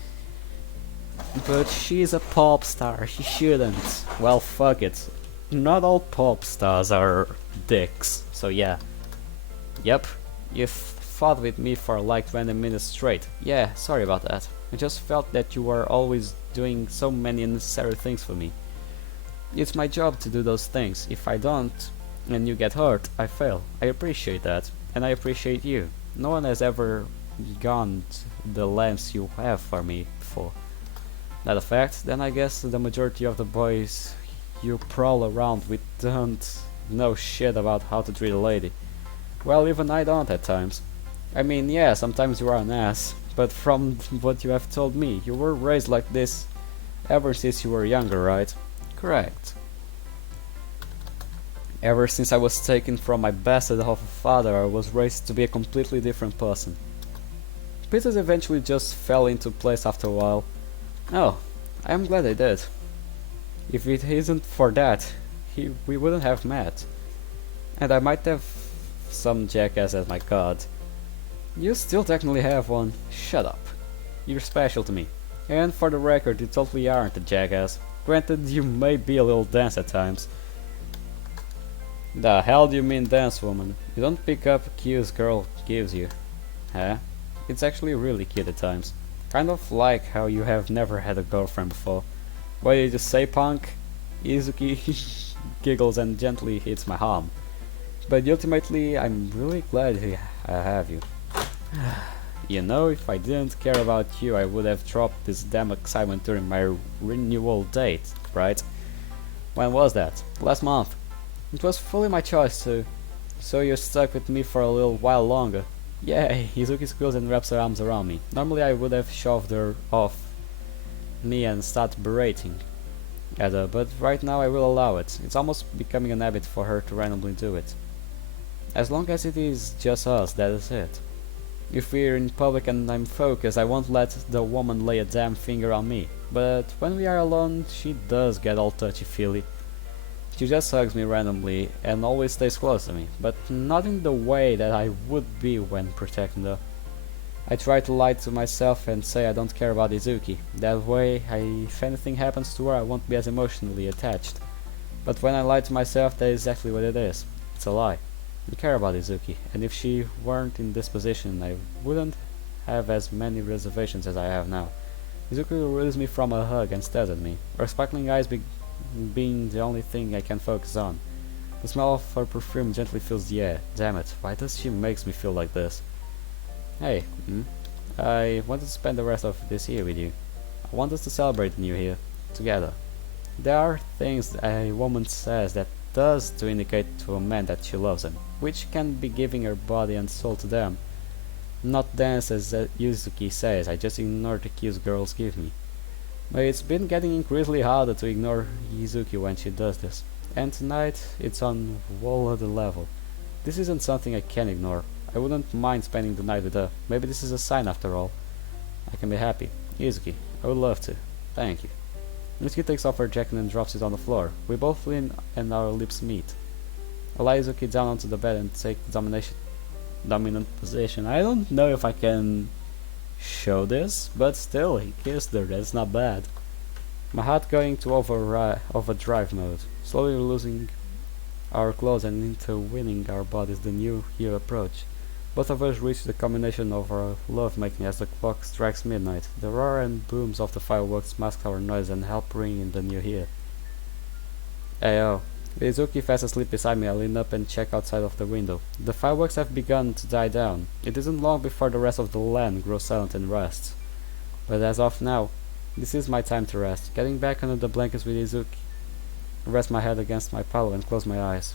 But she's a pop star, she shouldn't. Well, fuck it. Not all pop stars are dicks, so yeah. Yep, you've fought with me for like 20 minutes straight. Yeah, sorry about that. I just felt that you were always doing so many unnecessary things for me. It's my job to do those things. If I don't, and you get hurt, I fail. I appreciate that, and I appreciate you. No one has ever gone the lengths you have for me before. That a fact, then I guess the majority of the boys you prowl around with don't know shit about how to treat a lady. Well, even I don't at times. I mean, yeah, sometimes you are an ass, but from what you have told me, you were raised like this ever since you were younger, right? Correct. Ever since I was taken from my bastard of a father, I was raised to be a completely different person. Pieces eventually just fell into place after a while. Oh, I am glad I did. If it isn't for that, we wouldn't have met. And I might have some jackass as my god. You still technically have one. Shut up. You're special to me. And for the record, you totally aren't a jackass. Granted, you may be a little dense at times. The hell do you mean dance, woman? You don't pick up cues girl gives you. Huh? It's actually really cute at times. Kind of like how you have never had a girlfriend before. What did you say, punk? Izuki giggles and gently hits my arm. But ultimately, I'm really glad I have you. You know, if I didn't care about you, I would have dropped this damn excitement during my renewal date, right? When was that? Last month. It was fully my choice too. So you're stuck with me for a little while longer. Yeah, Izuki squeals and wraps her arms around me. Normally I would have shoved her off me and started berating at her, but right now I will allow it. It's almost becoming an habit for her to randomly do it. As long as it is just us, that is it. If we're in public and I'm focused, I won't let the woman lay a damn finger on me. But when we are alone, she does get all touchy-feely. She just hugs me randomly and always stays close to me, but not in the way that I would be when protecting her. I try to lie to myself and say I don't care about Izuki. That way, if anything happens to her, I won't be as emotionally attached. But when I lie to myself, that is exactly what it is. It's a lie. I care about Izuki, and if she weren't in this position, I wouldn't have as many reservations as I have now. Izuki releases me from a hug and stares at me, her sparkling eyes being the only thing I can focus on. The smell of her perfume gently fills the air. Damn it, why does she makes me feel like this? Hey, I want to spend the rest of this year with you. I want us to celebrate the new year, together. There are things a woman says that does to indicate to a man that she loves him, which can be giving her body and soul to them. Not dance as Yuzuki says, I just ignore the cues girls give me. But it's been getting increasingly harder to ignore Izuki when she does this, and tonight it's on a whole other level. This isn't something I can ignore. I wouldn't mind spending the night with her. Maybe this is a sign after all. I can be happy. Izuki, I would love to. Thank you. Izuki takes off her jacket and drops it on the floor. We both lean and our lips meet. I lie Izuki down onto the bed and take the dominant position. I don't know if I can show this, but still, he kissed her, that's not bad. My heart going to overdrive mode, slowly losing our clothes and intertwining our bodies the new year approach. Both of us reach the culmination of our love-making as the clock strikes midnight. The roar and booms of the fireworks mask our noise and help ring in the new year. Ayo. With Izuki fast asleep beside me, I lean up and check outside of the window. The fireworks have begun to die down. It isn't long before the rest of the land grows silent and rests. But as of now, this is my time to rest. Getting back under the blankets with Izuki, I rest my head against my pillow and close my eyes.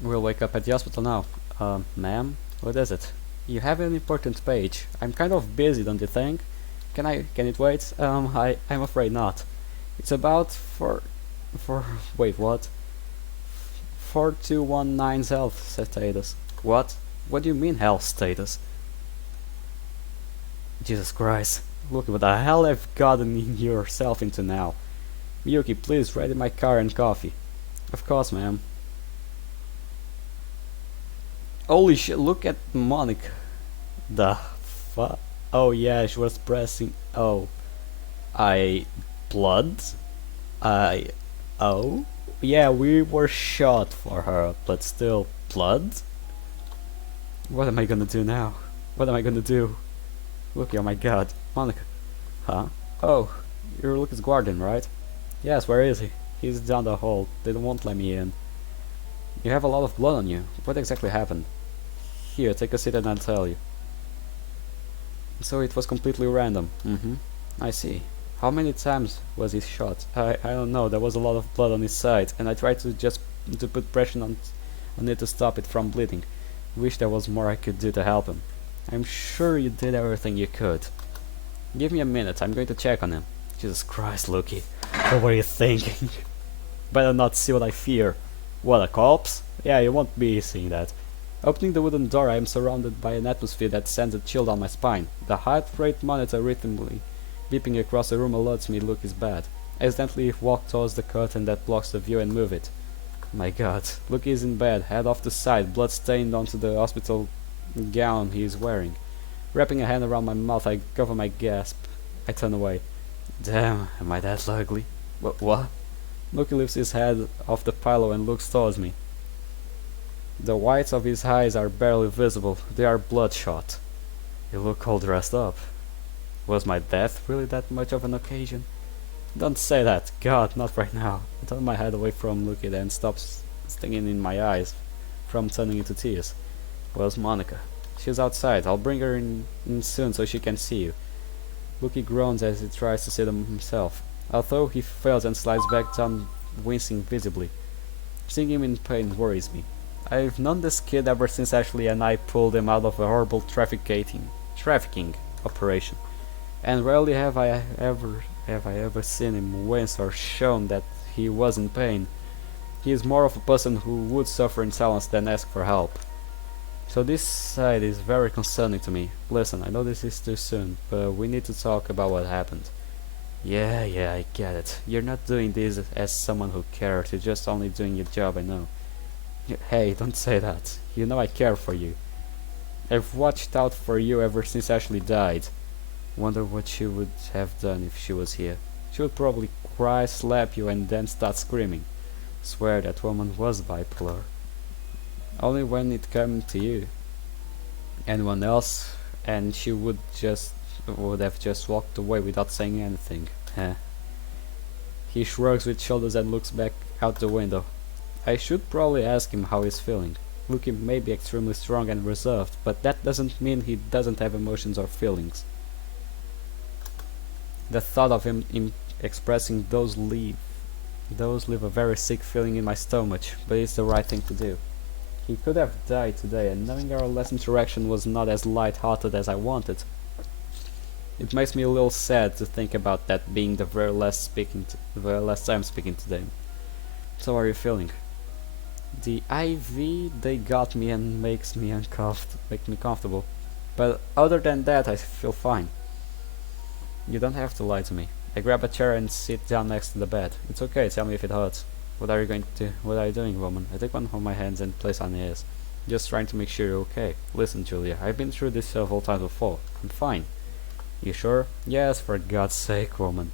We'll wake up at the hospital now. Ma'am? What is it? You have an important page. I'm kind of busy, don't you think? Can it wait? I'm afraid not. It's about For wait, what? 4219's health status. What? What do you mean health status? Jesus Christ. Look what the hell I've gotten yourself into now. Miyuki, please ready my car and coffee. Of course, ma'am. Holy shit, look at Monica. The fuck? Oh yeah, she was pressing. Oh. I. Blood? I. Oh? Yeah, we were shot for her, but still. Blood? What am I gonna do now? What am I gonna do? Look, oh my god. Monica. Huh? Oh, you're Lucas' guardian, right? Yes, where is he? He's down the hall. They won't let me in. You have a lot of blood on you. What exactly happened? Here, take a seat and I'll tell you. So it was completely random. I see. How many times was he shot? I don't know. There was a lot of blood on his side, and I tried to put pressure on it to stop it from bleeding. Wish there was more I could do to help him. I'm sure you did everything you could. Give me a minute. I'm going to check on him. Jesus Christ, Loki. What were you thinking? Better not see what I fear. What, a corpse? Yeah, you won't be seeing that. Opening the wooden door, I am surrounded by an atmosphere that sends a chill down my spine. The heart rate monitor rhythmically beeping across the room alerts me look is bad. I accidentally walk towards the curtain that blocks the view and move it. My god, Luke is in bed, head off the side, blood stained onto the hospital gown he is wearing. Wrapping a hand around my mouth, I cover my gasp. I turn away. Damn, am I that ugly? What? Luke lifts his head off the pillow and looks towards me. The whites of his eyes are barely visible. They are bloodshot. You look all dressed up. Was my death really that much of an occasion? Don't say that. God, not right now. I turn my head away from Luke and stops stinging in my eyes from turning into tears. Where's Monica? She's outside. I'll bring her in soon so she can see you. Luke groans as he tries to sit himself. Although he fails and slides back down, wincing visibly. Seeing him in pain worries me. I've known this kid ever since Ashley and I pulled him out of a horrible trafficking operation, and rarely have I ever seen him wince or shown that he was in pain. He is more of a person who would suffer in silence than ask for help. So this side is very concerning to me. Listen, I know this is too soon, but we need to talk about what happened. Yeah, I get it. You're not doing this as someone who cares, you're just only doing your job, I know. Hey, don't say that. You know I care for you. I've watched out for you ever since Ashley died. Wonder what she would have done if she was here. She would probably cry, slap you, and then start screaming. Swear that woman was bipolar. Only when it came to you. Anyone else, and she would have just walked away without saying anything. He shrugs with shoulders and looks back out the window. I should probably ask him how he's feeling. Luke may be extremely strong and reserved, but that doesn't mean he doesn't have emotions or feelings. The thought of him expressing those leave a very sick feeling in my stomach, but it's the right thing to do. He could have died today, and knowing our last interaction was not as light-hearted as I wanted. It makes me a little sad to think about that being the very last time speaking to them. So how are you feeling? The IV they got me and make me comfortable, but other than that I feel fine. You don't have to lie to me. I grab a chair and sit down next to the bed. It's okay, tell me if it hurts. What are you doing, woman? I take one of my hands and place on his. Just trying to make sure you're okay. Listen, Julia, I've been through this several times before. I'm fine. You sure? Yes, for God's sake, woman.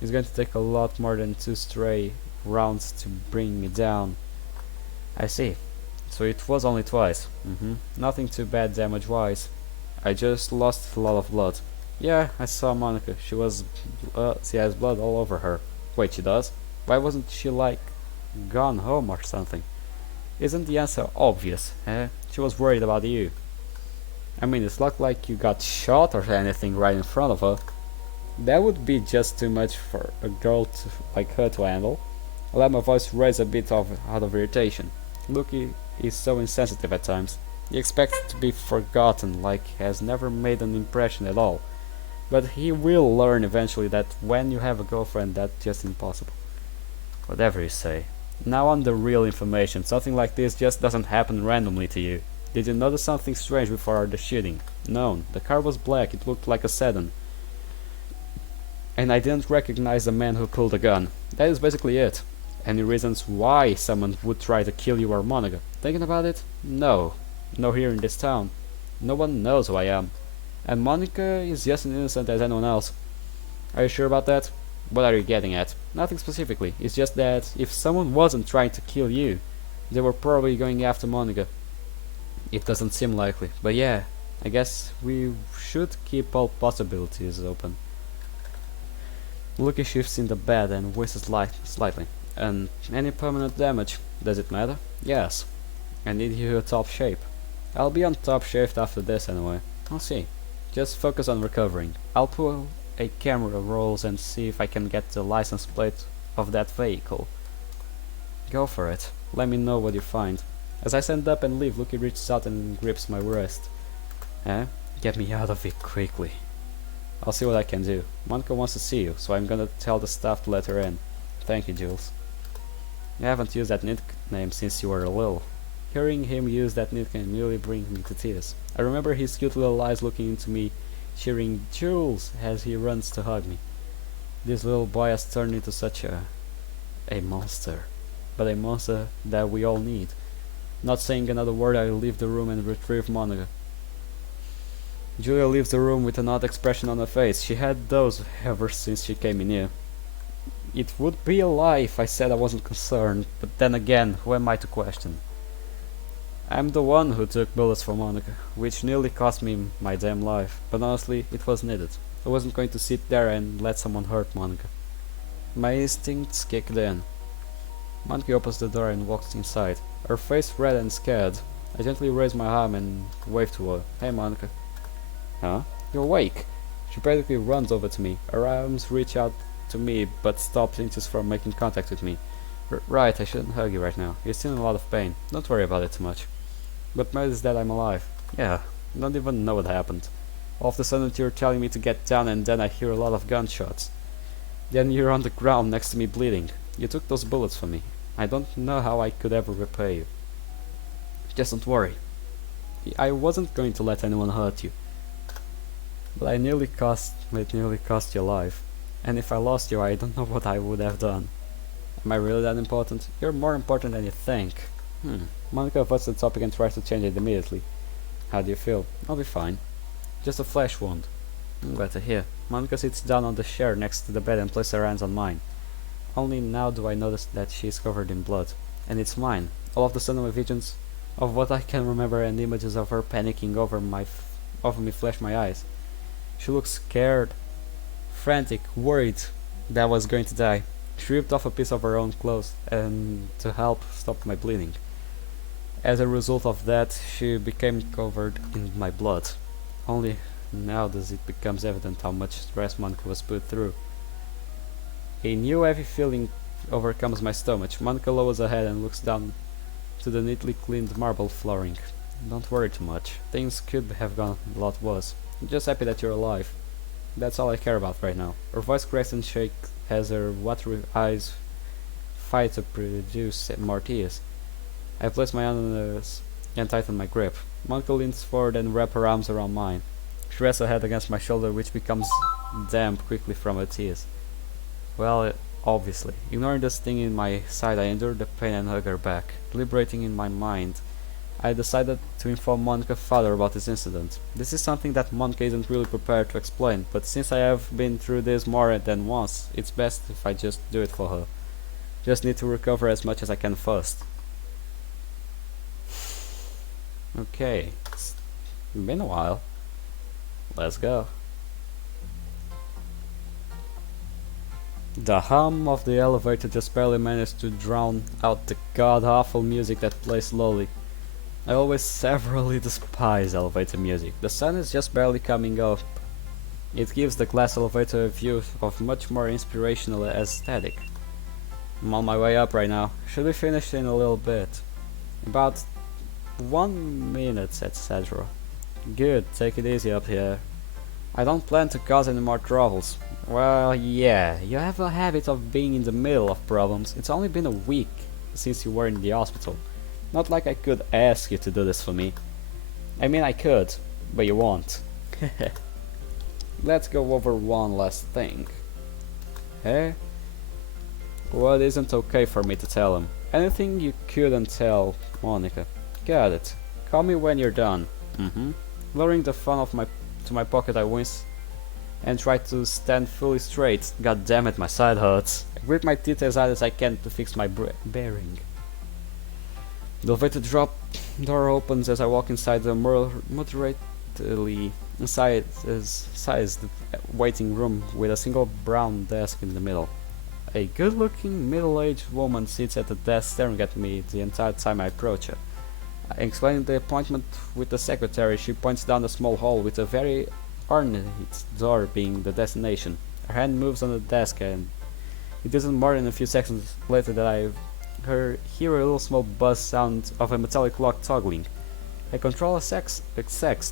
It's going to take a lot more than 2 stray rounds to bring me down. I see. So it was only twice. Nothing too bad damage-wise. I just lost a lot of blood. Yeah, I saw Monica. She has blood all over her. Wait, she does? Why wasn't she gone home or something? Isn't the answer obvious, eh? She was worried about you. I mean, it's not like you got shot or anything right in front of her. That would be just too much for a girl like her to handle. I let my voice raise a bit out of irritation. Lucky is so insensitive at times. He expects to be forgotten, like he has never made an impression at all. But he will learn eventually that when you have a girlfriend, that's just impossible. Whatever you say. Now on the real information, something like this just doesn't happen randomly to you. Did you notice something strange before the shooting? No, the car was black, it looked like a sedan. And I didn't recognize the man who pulled the gun. That is basically it. Any reasons why someone would try to kill you or Monica? Thinking about it? No. No here in this town. No one knows who I am. And Monica is just as innocent as anyone else. Are you sure about that? What are you getting at? Nothing specifically. It's just that if someone wasn't trying to kill you, they were probably going after Monica. It doesn't seem likely. But yeah, I guess we should keep all possibilities open. Lucky shifts in the bed and voices slightly. And any permanent damage, does it matter? Yes. I need you in top shape. I'll be on top shape after this anyway. I'll see. Just focus on recovering. I'll pull a camera rolls and see if I can get the license plate of that vehicle. Go for it. Let me know what you find. As I stand up and leave, Lucky reaches out and grips my wrist. Eh? Get me out of it quickly. I'll see what I can do. Monica wants to see you, so I'm gonna tell the staff to let her in. Thank you, Jules. You haven't used that nickname since you were little. Hearing him use that nickname nearly brings me to tears. I remember his cute little eyes looking into me, cheering Jules as he runs to hug me. This little boy has turned into such a monster. But a monster that we all need. Not saying another word, I leave the room and retrieve Monica. Julia leaves the room with an odd expression on her face. She had those ever since she came in here. It would be a lie if I said I wasn't concerned, but then again, who am I to question? I'm the one who took bullets for Monica, which nearly cost me my damn life, but honestly, it was needed. I wasn't going to sit there and let someone hurt Monica. My instincts kicked in. Monica opens the door and walks inside, her face red and scared. I gently raise my arm and wave to her. Hey, Monica. Huh? You're awake! She practically runs over to me. Her arms reach out to me, but stops inches from making contact with me. Right, I shouldn't hug you right now. You're still in a lot of pain. Don't worry about it too much. What matters is that I'm alive. Yeah, I don't even know what happened. All of a sudden you're telling me to get down and then I hear a lot of gunshots. Then you're on the ground next to me bleeding. You took those bullets from me. I don't know how I could ever repay you. Just don't worry. I wasn't going to let anyone hurt you. But it nearly cost you life. And if I lost you, I don't know what I would have done. Am I really that important? You're more important than you think. Monica avoids the topic and tries to change it immediately. How do you feel? I'll be fine. Just a flesh wound. I'm glad to hear. Monica sits down on the chair next to the bed and places her hands on mine. Only now do I notice that she is covered in blood. And it's mine. All of a sudden my visions of what I can remember and images of her panicking over me flash my eyes. She looks scared, frantic, worried that I was going to die. She ripped off a piece of her own clothes and to help stop my bleeding. As a result of that, she became covered in my blood. Only now does it become evident how much stress Monica was put through. A new heavy feeling overcomes my stomach. Monica lowers her head and looks down to the neatly cleaned marble flooring. Don't worry too much. Things could have gone a lot worse. I'm just happy that you're alive. That's all I care about right now. Her voice cracks and shakes as her watery eyes fight to produce more tears. I place my hand on hers and tighten my grip. Monica leans forward and wraps her arms around mine. She rests her head against my shoulder, which becomes damp quickly from her tears. Well, obviously. Ignoring the sting in my side, I endure the pain and hug her back. Deliberating in my mind, I decided to inform Monica's father about this incident. This is something that Monica isn't really prepared to explain, but since I have been through this more than once, it's best if I just do it for her. Just need to recover as much as I can first. Okay, it's been a while. Let's go. The hum of the elevator just barely managed to drown out the god-awful music that plays slowly. I always severely despise elevator music. The sun is just barely coming up. It gives the glass elevator a view of much more inspirational aesthetic. I'm on my way up right now. Should be finished in a little bit. About 1 minute, etc. Good, take it easy up here. I don't plan to cause any more troubles, Well, yeah, you have a habit of being in the middle of problems. It's only been a week since you were in the hospital. Not like I could ask you to do this for me. I mean, I could, but you won't. Let's go over one last thing. Eh? What isn't okay for me to tell him? Anything you couldn't tell Monica. Got it. Call me when you're done. Lowering the phone to my pocket, I wince and try to stand fully straight. God damn it, my side hurts. I grip my teeth as hard as I can to fix my bearing. The elevator door opens as I walk inside the moderately sized waiting room with a single brown desk in the middle. A good-looking middle-aged woman sits at the desk staring at me the entire time I approach her. Explaining the appointment with the secretary, she points down a small hall with a very ornate door being the destination. Her hand moves on the desk and it isn't more than a few seconds later that I hear a little small buzz sound of a metallic lock toggling. I control a sex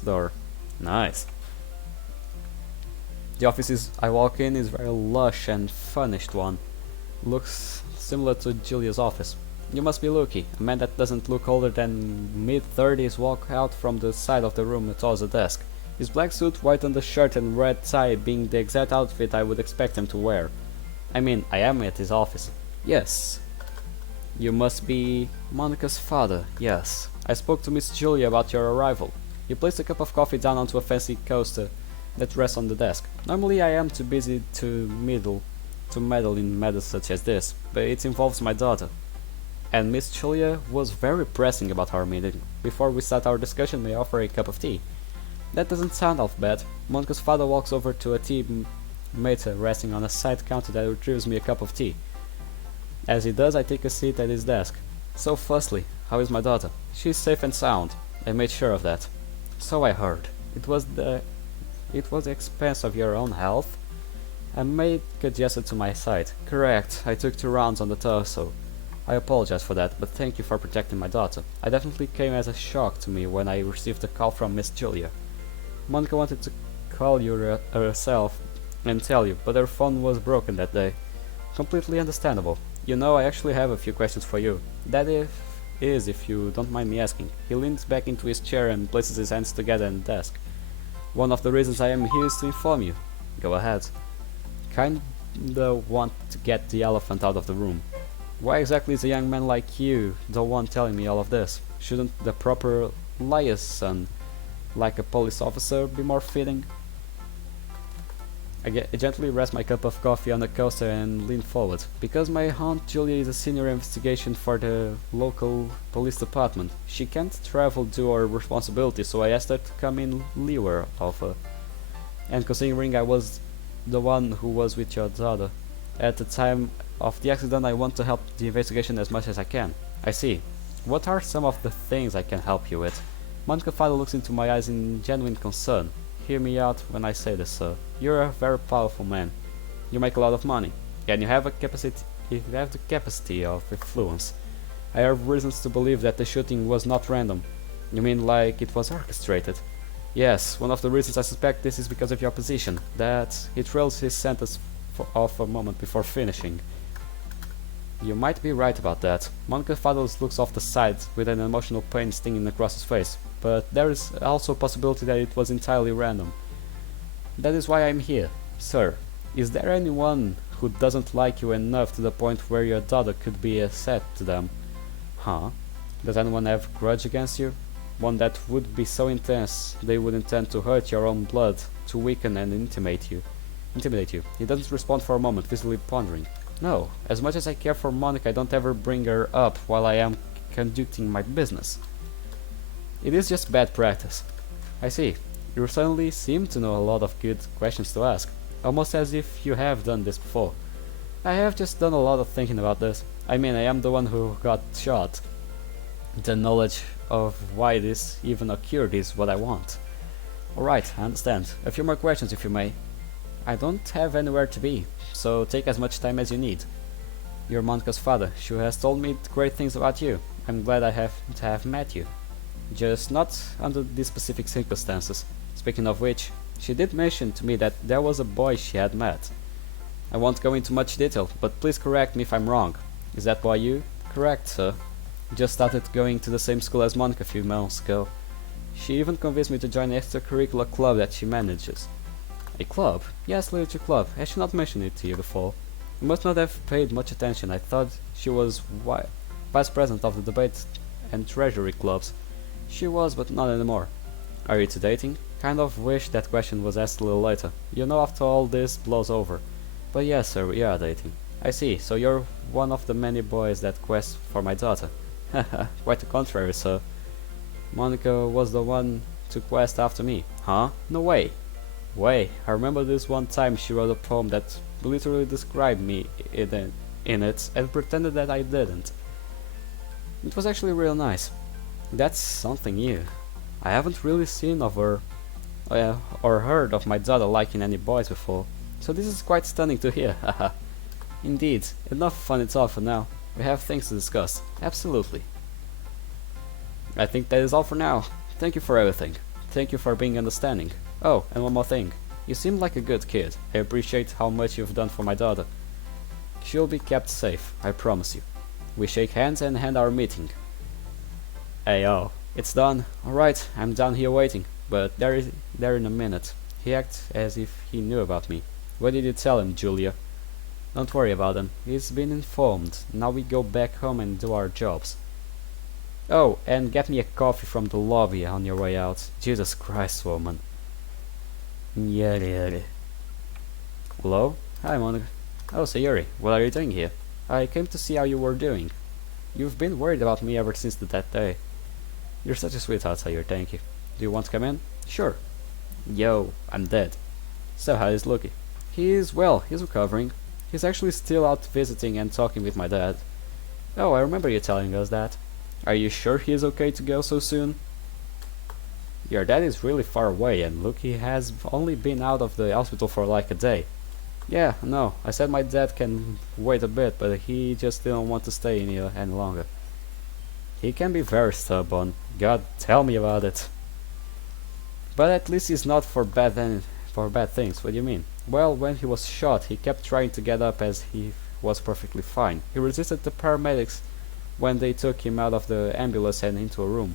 door. Nice. The office I walk in is very lush and furnished one. Looks similar to Julia's office. You must be lucky. A man that doesn't look older than mid-30s walks out from the side of the room towards the desk. His black suit, white undershirt and red tie being the exact outfit I would expect him to wear. I mean, I am at his office. Yes. You must be Monica's father. Yes. I spoke to Miss Julia about your arrival. He placed a cup of coffee down onto a fancy coaster that rests on the desk. Normally I am too busy to meddle in matters such as this, but it involves my daughter. And Miss Julia was very pressing about our meeting. Before we start our discussion, may I offer a cup of tea? That doesn't sound half bad. Monica's father walks over to a tea meter resting on a side counter that retrieves me a cup of tea. As he does, I take a seat at his desk. So firstly, how is my daughter? She is safe and sound. I made sure of that. So I heard. It was the expense of your own health? I made a gesture to my side. Correct. I took 2 rounds on the torso. I apologize for that, but thank you for protecting my daughter. I definitely came as a shock to me when I received the call from Miss Julia. Monica wanted to call you herself and tell you, but her phone was broken that day. Completely understandable. You know, I actually have a few questions for you. That is, if you don't mind me asking. He leans back into his chair and places his hands together on the desk. One of the reasons I am here is to inform you. Go ahead. Kinda want to get the elephant out of the room. Why exactly is a young man like you the one telling me all of this? Shouldn't the proper liaison, like a police officer, be more fitting? I gently rest my cup of coffee on the coaster and lean forward. Because my Aunt Julia is a senior investigation for the local police department, she can't travel to her responsibility, so I asked her to come in lieu of her. And considering I was the one who was with your daughter at the time of the accident, I want to help the investigation as much as I can. I see. What are some of the things I can help you with? Monica father looks into my eyes in genuine concern. Hear me out when I say this, sir. You're a very powerful man. You make a lot of money, and you have the capacity of influence. I have reasons to believe that the shooting was not random. You mean like it was orchestrated? Yes, one of the reasons I suspect this is because of your position, that he trails his sentence off a moment before finishing. You might be right about that. Monica father looks off the side with an emotional pain stinging across his face, but there is also a possibility that it was entirely random. That is why I'm here. Sir, is there anyone who doesn't like you enough to the point where your daughter could be a threat to them? Huh? Does anyone have a grudge against you? One that would be so intense they would intend to hurt your own blood, to weaken and intimidate you. He doesn't respond for a moment, visibly pondering. No, as much as I care for Monica, I don't ever bring her up while I am conducting my business. It is just bad practice. I see. You suddenly seem to know a lot of good questions to ask, almost as if you have done this before. I have just done a lot of thinking about this. I mean, I am the one who got shot. The knowledge of why this even occurred is what I want. Alright, I understand. A few more questions if you may. I don't have anywhere to be, so take as much time as you need. You're Monica's father. She has told me great things about you. I'm glad I have met you. Just not under these specific circumstances. Speaking of which, she did mention to me that there was a boy she had met. I won't go into much detail, but please correct me if I'm wrong. Is that why you? Correct, sir. Just started going to the same school as Monica a few months ago. She even convinced me to join the extracurricular club that she manages. A club? Yes, literature club. Has she not mentioned it to you before? You must not have paid much attention. I thought she was vice president of the debate and treasury clubs. She was, but not anymore. Are you two dating? Kind of wish that question was asked a little later. You know, after all this blows over. But yes, sir, we are dating. I see, so you're one of the many boys that quest for my daughter. Haha, quite the contrary, sir. Monica was the one to quest after me. Huh? No way. Way, I remember this one time she wrote a poem that literally described me in it and pretended that I didn't. It was actually real nice. That's something new. I haven't really seen of her or heard of my daughter liking any boys before, so this is quite stunning to hear, haha. Indeed, enough fun it's all for now. We have things to discuss. Absolutely. I think that is all for now. Thank you for everything. Thank you for being understanding. Oh, and one more thing. You seem like a good kid. I appreciate how much you've done for my daughter. She'll be kept safe, I promise you. We shake hands and end our meeting. Ayo, it's done. Alright, I'm down here waiting, but there in a minute. He acts as if he knew about me. What did you tell him, Julia? Don't worry about him. He's been informed. Now we go back home and do our jobs. Oh, and get me a coffee from the lobby on your way out. Jesus Christ, woman. Yeah. Hello? Hi, Monica. Oh, Sayuri, what are you doing here? I came to see how you were doing. You've been worried about me ever since that day. You're such a sweetheart, Sayuri, thank you. Do you want to come in? Sure. Yo, I'm dead. So how is Lucky? He's recovering. He's actually still out visiting and talking with my dad. Oh, I remember you telling us that. Are you sure he is okay to go so soon? Your dad is really far away and Lucky has only been out of the hospital for like a day. Yeah, no, I said my dad can wait a bit, but he just didn't want to stay in here any longer. He can be very stubborn. God, tell me about it. But at least he's not for bad things. What do you mean? Well, when he was shot, he kept trying to get up as he was perfectly fine. He resisted the paramedics when they took him out of the ambulance and into a room.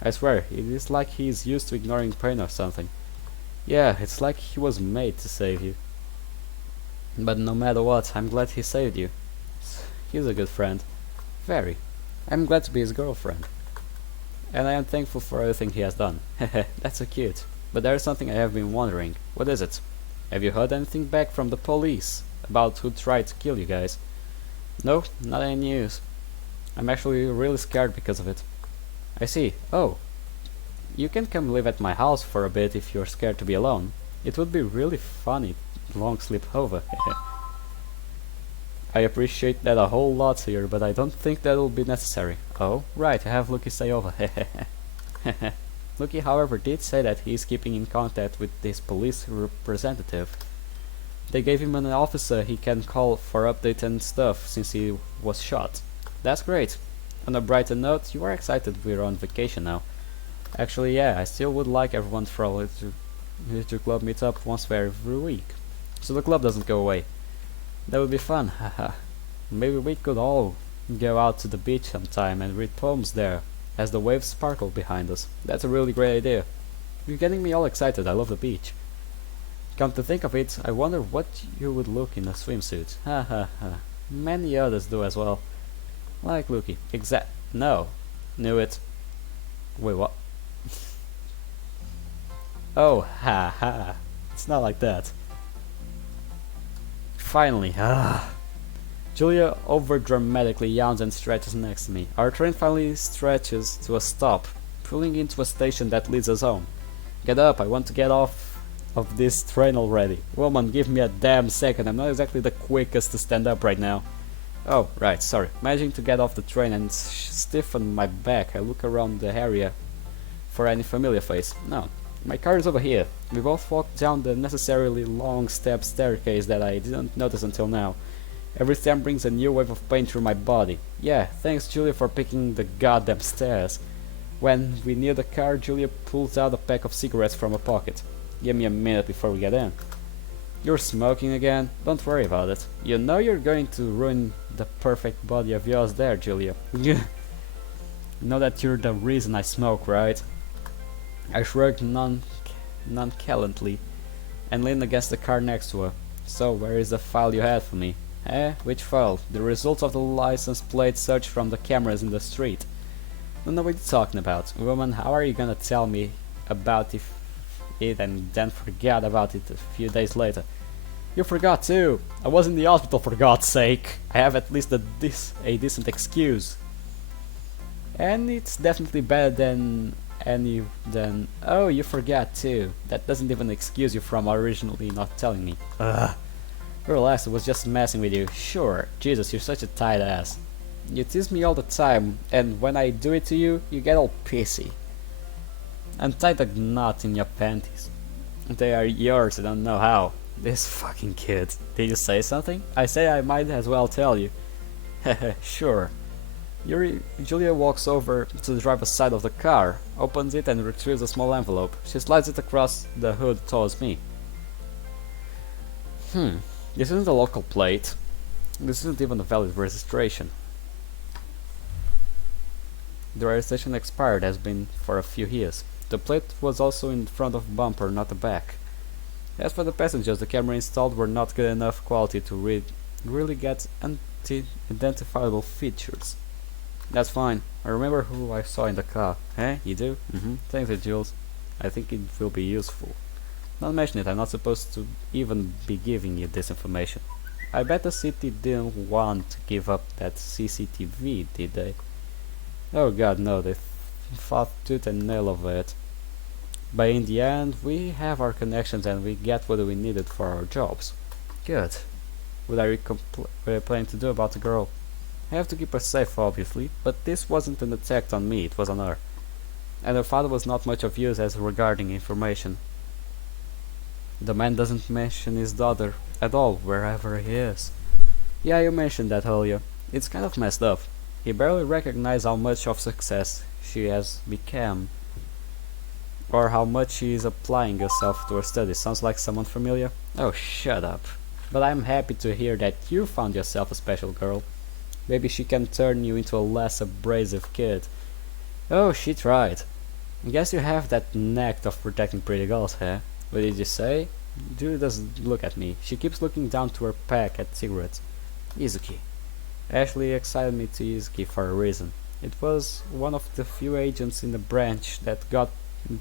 I swear, it is like he's used to ignoring pain or something. Yeah, it's like he was made to save you. But no matter what, I'm glad he saved you. He's a good friend. Very. I'm glad to be his girlfriend. And I am thankful for everything he has done. Hehe, that's so cute. But there is something I have been wondering. What is it? Have you heard anything back from the police about who tried to kill you guys? No, not any news. I'm actually really scared because of it. I see. Oh. You can come live at my house for a bit if you're scared to be alone. It would be really funny. Long sleepover. I appreciate that a whole lot here, but I don't think that'll be necessary. Oh, right, I have Lucky stay over. Lucky, however, did say that he is keeping in contact with this police representative. They gave him an officer he can call for updates and stuff since he was shot. That's great. On a brighter note, you are excited we're on vacation now. Actually, yeah, I still would like everyone for a literature club meetup once every week. So the club doesn't go away. That would be fun, haha. Maybe we could all go out to the beach sometime and read poems there, as the waves sparkle behind us. That's a really great idea. You're getting me all excited, I love the beach. Come to think of it, I wonder what you would look in a swimsuit. Haha. Many others do as well. Like Lucky. No. Knew it. Wait, what? Oh, haha. It's not like that. Finally, Julia over-dramatically yawns and stretches next to me. Our train finally stretches to a stop, pulling into a station that leads us home. Get up, I want to get off of this train already. Woman, give me a damn second, I'm not exactly the quickest to stand up right now. Oh, right, sorry. Managing to get off the train and stiffen my back, I look around the area for any familiar face. No. My car is over here. We both walked down the necessarily long step staircase that I didn't notice until now. Every step brings a new wave of pain through my body. Yeah, thanks Julia for picking the goddamn stairs. When we near the car, Julia pulls out a pack of cigarettes from her pocket. Give me a minute before we get in. You're smoking again? Don't worry about it. You know you're going to ruin the perfect body of yours there, Julia. You know that you're the reason I smoke, right? I shrugged nonchalantly and leaned against the car next to her. So, where is the file you had for me? Eh? Which file? The results of the license plate search from the cameras in the street. Don't know what you're talking about. Woman, how are you gonna tell me about it and then forget about it a few days later? You forgot too! I was in the hospital, for God's sake! I have at least a decent excuse. And it's definitely better than oh, you forgot too. That doesn't even excuse you from originally not telling me. Ugh. Relax, I was just messing with you. Sure, Jesus, you're such a tight ass. You tease me all the time, and when I do it to you, you get all pissy. Untie the knot in your panties. They are yours, I don't know how. This fucking kid. Did you say something? I say I might as well tell you. Hehe, sure. Julia walks over to the driver's side of the car, opens it and retrieves a small envelope. She slides it across the hood towards me. This isn't a local plate. This isn't even a valid registration. The registration expired has been for a few years. The plate was also in front of the bumper, not the back. As for the passengers, the camera installed were not good enough quality to really get identifiable features. That's fine. I remember who I saw in the car. Eh? You do? Thanks, Jules. I think it will be useful. Don't mention it, I'm not supposed to even be giving you this information. I bet the city didn't want to give up that CCTV, did they? Oh god, no, they fought tooth and nail over it. But in the end, we have our connections and we get what we needed for our jobs. Good. What are you planning to do about the girl? I have to keep her safe, obviously, but this wasn't an attack on me, it was on her. And her father was not much of use as regarding information. The man doesn't mention his daughter at all, wherever he is. Yeah, you mentioned that earlier. It's kind of messed up. He barely recognized how much of success she has become, or how much she is applying herself to her studies. Sounds like someone familiar? Oh, shut up. But I'm happy to hear that you found yourself a special girl. Maybe she can turn you into a less abrasive kid. Oh, she tried. I guess you have that knack of protecting pretty girls, huh? What did you say? Julie doesn't look at me. She keeps looking down to her pack at cigarettes. Izuki. Ashley excited me to Izuki for a reason. It was one of the few agents in the branch that got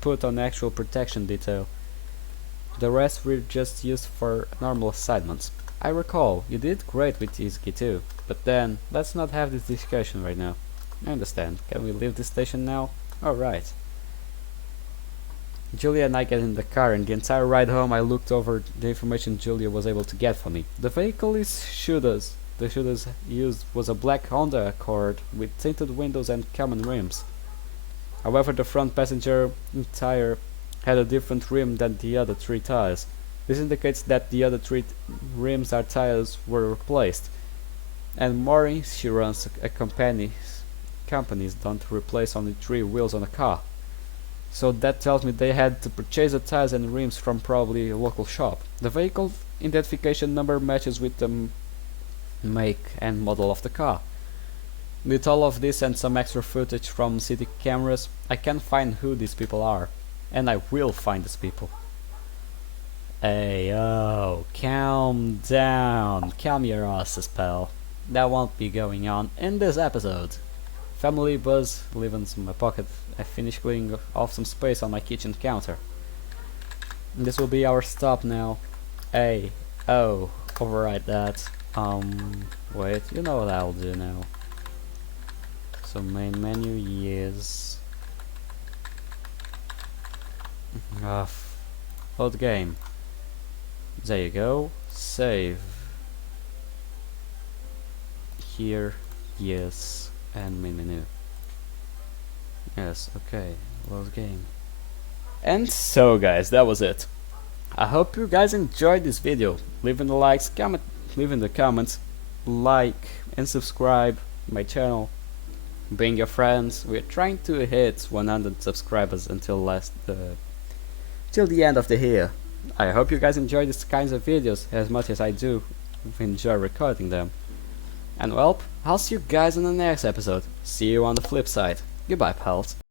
put on actual protection detail. The rest were just used for normal assignments. I recall, you did great with Izuki too, but then, let's not have this discussion right now. I understand. Can we leave this station now? Alright. Julia and I get in the car, and the entire ride home I looked over the information Julia was able to get for me. The vehicle the shooters used was a black Honda Accord with tinted windows and common rims. However, the front passenger tire had a different rim than the other three tires. This indicates that the other three rims or tires were replaced, and more insurance companies don't replace only 3 wheels on a car. So that tells me they had to purchase the tires and rims from probably a local shop. The vehicle identification number matches with the make and model of the car. With all of this and some extra footage from city cameras, I can find who these people are. And I will find these people. Hey, oh, calm down. Calm your asses, pal. That won't be going on in this episode. Family buzz leaving in my pocket. I finished cleaning off some space on my kitchen counter. This will be our stop now. Hey, oh, override that. Wait, you know what I'll do now. So main menu, yes. Load game. There you go. Save. Here, yes, and main menu. Yes, okay. Load game. And so guys, that was it. I hope you guys enjoyed this video. Leave in the likes, leave in the comments, like and subscribe my channel. Bring your friends. We're trying to hit 100 subscribers until the end of the year. I hope you guys enjoy these kinds of videos as much as I do enjoy recording them. And well, I'll see you guys in the next episode. See you on the flip side. Goodbye, pals.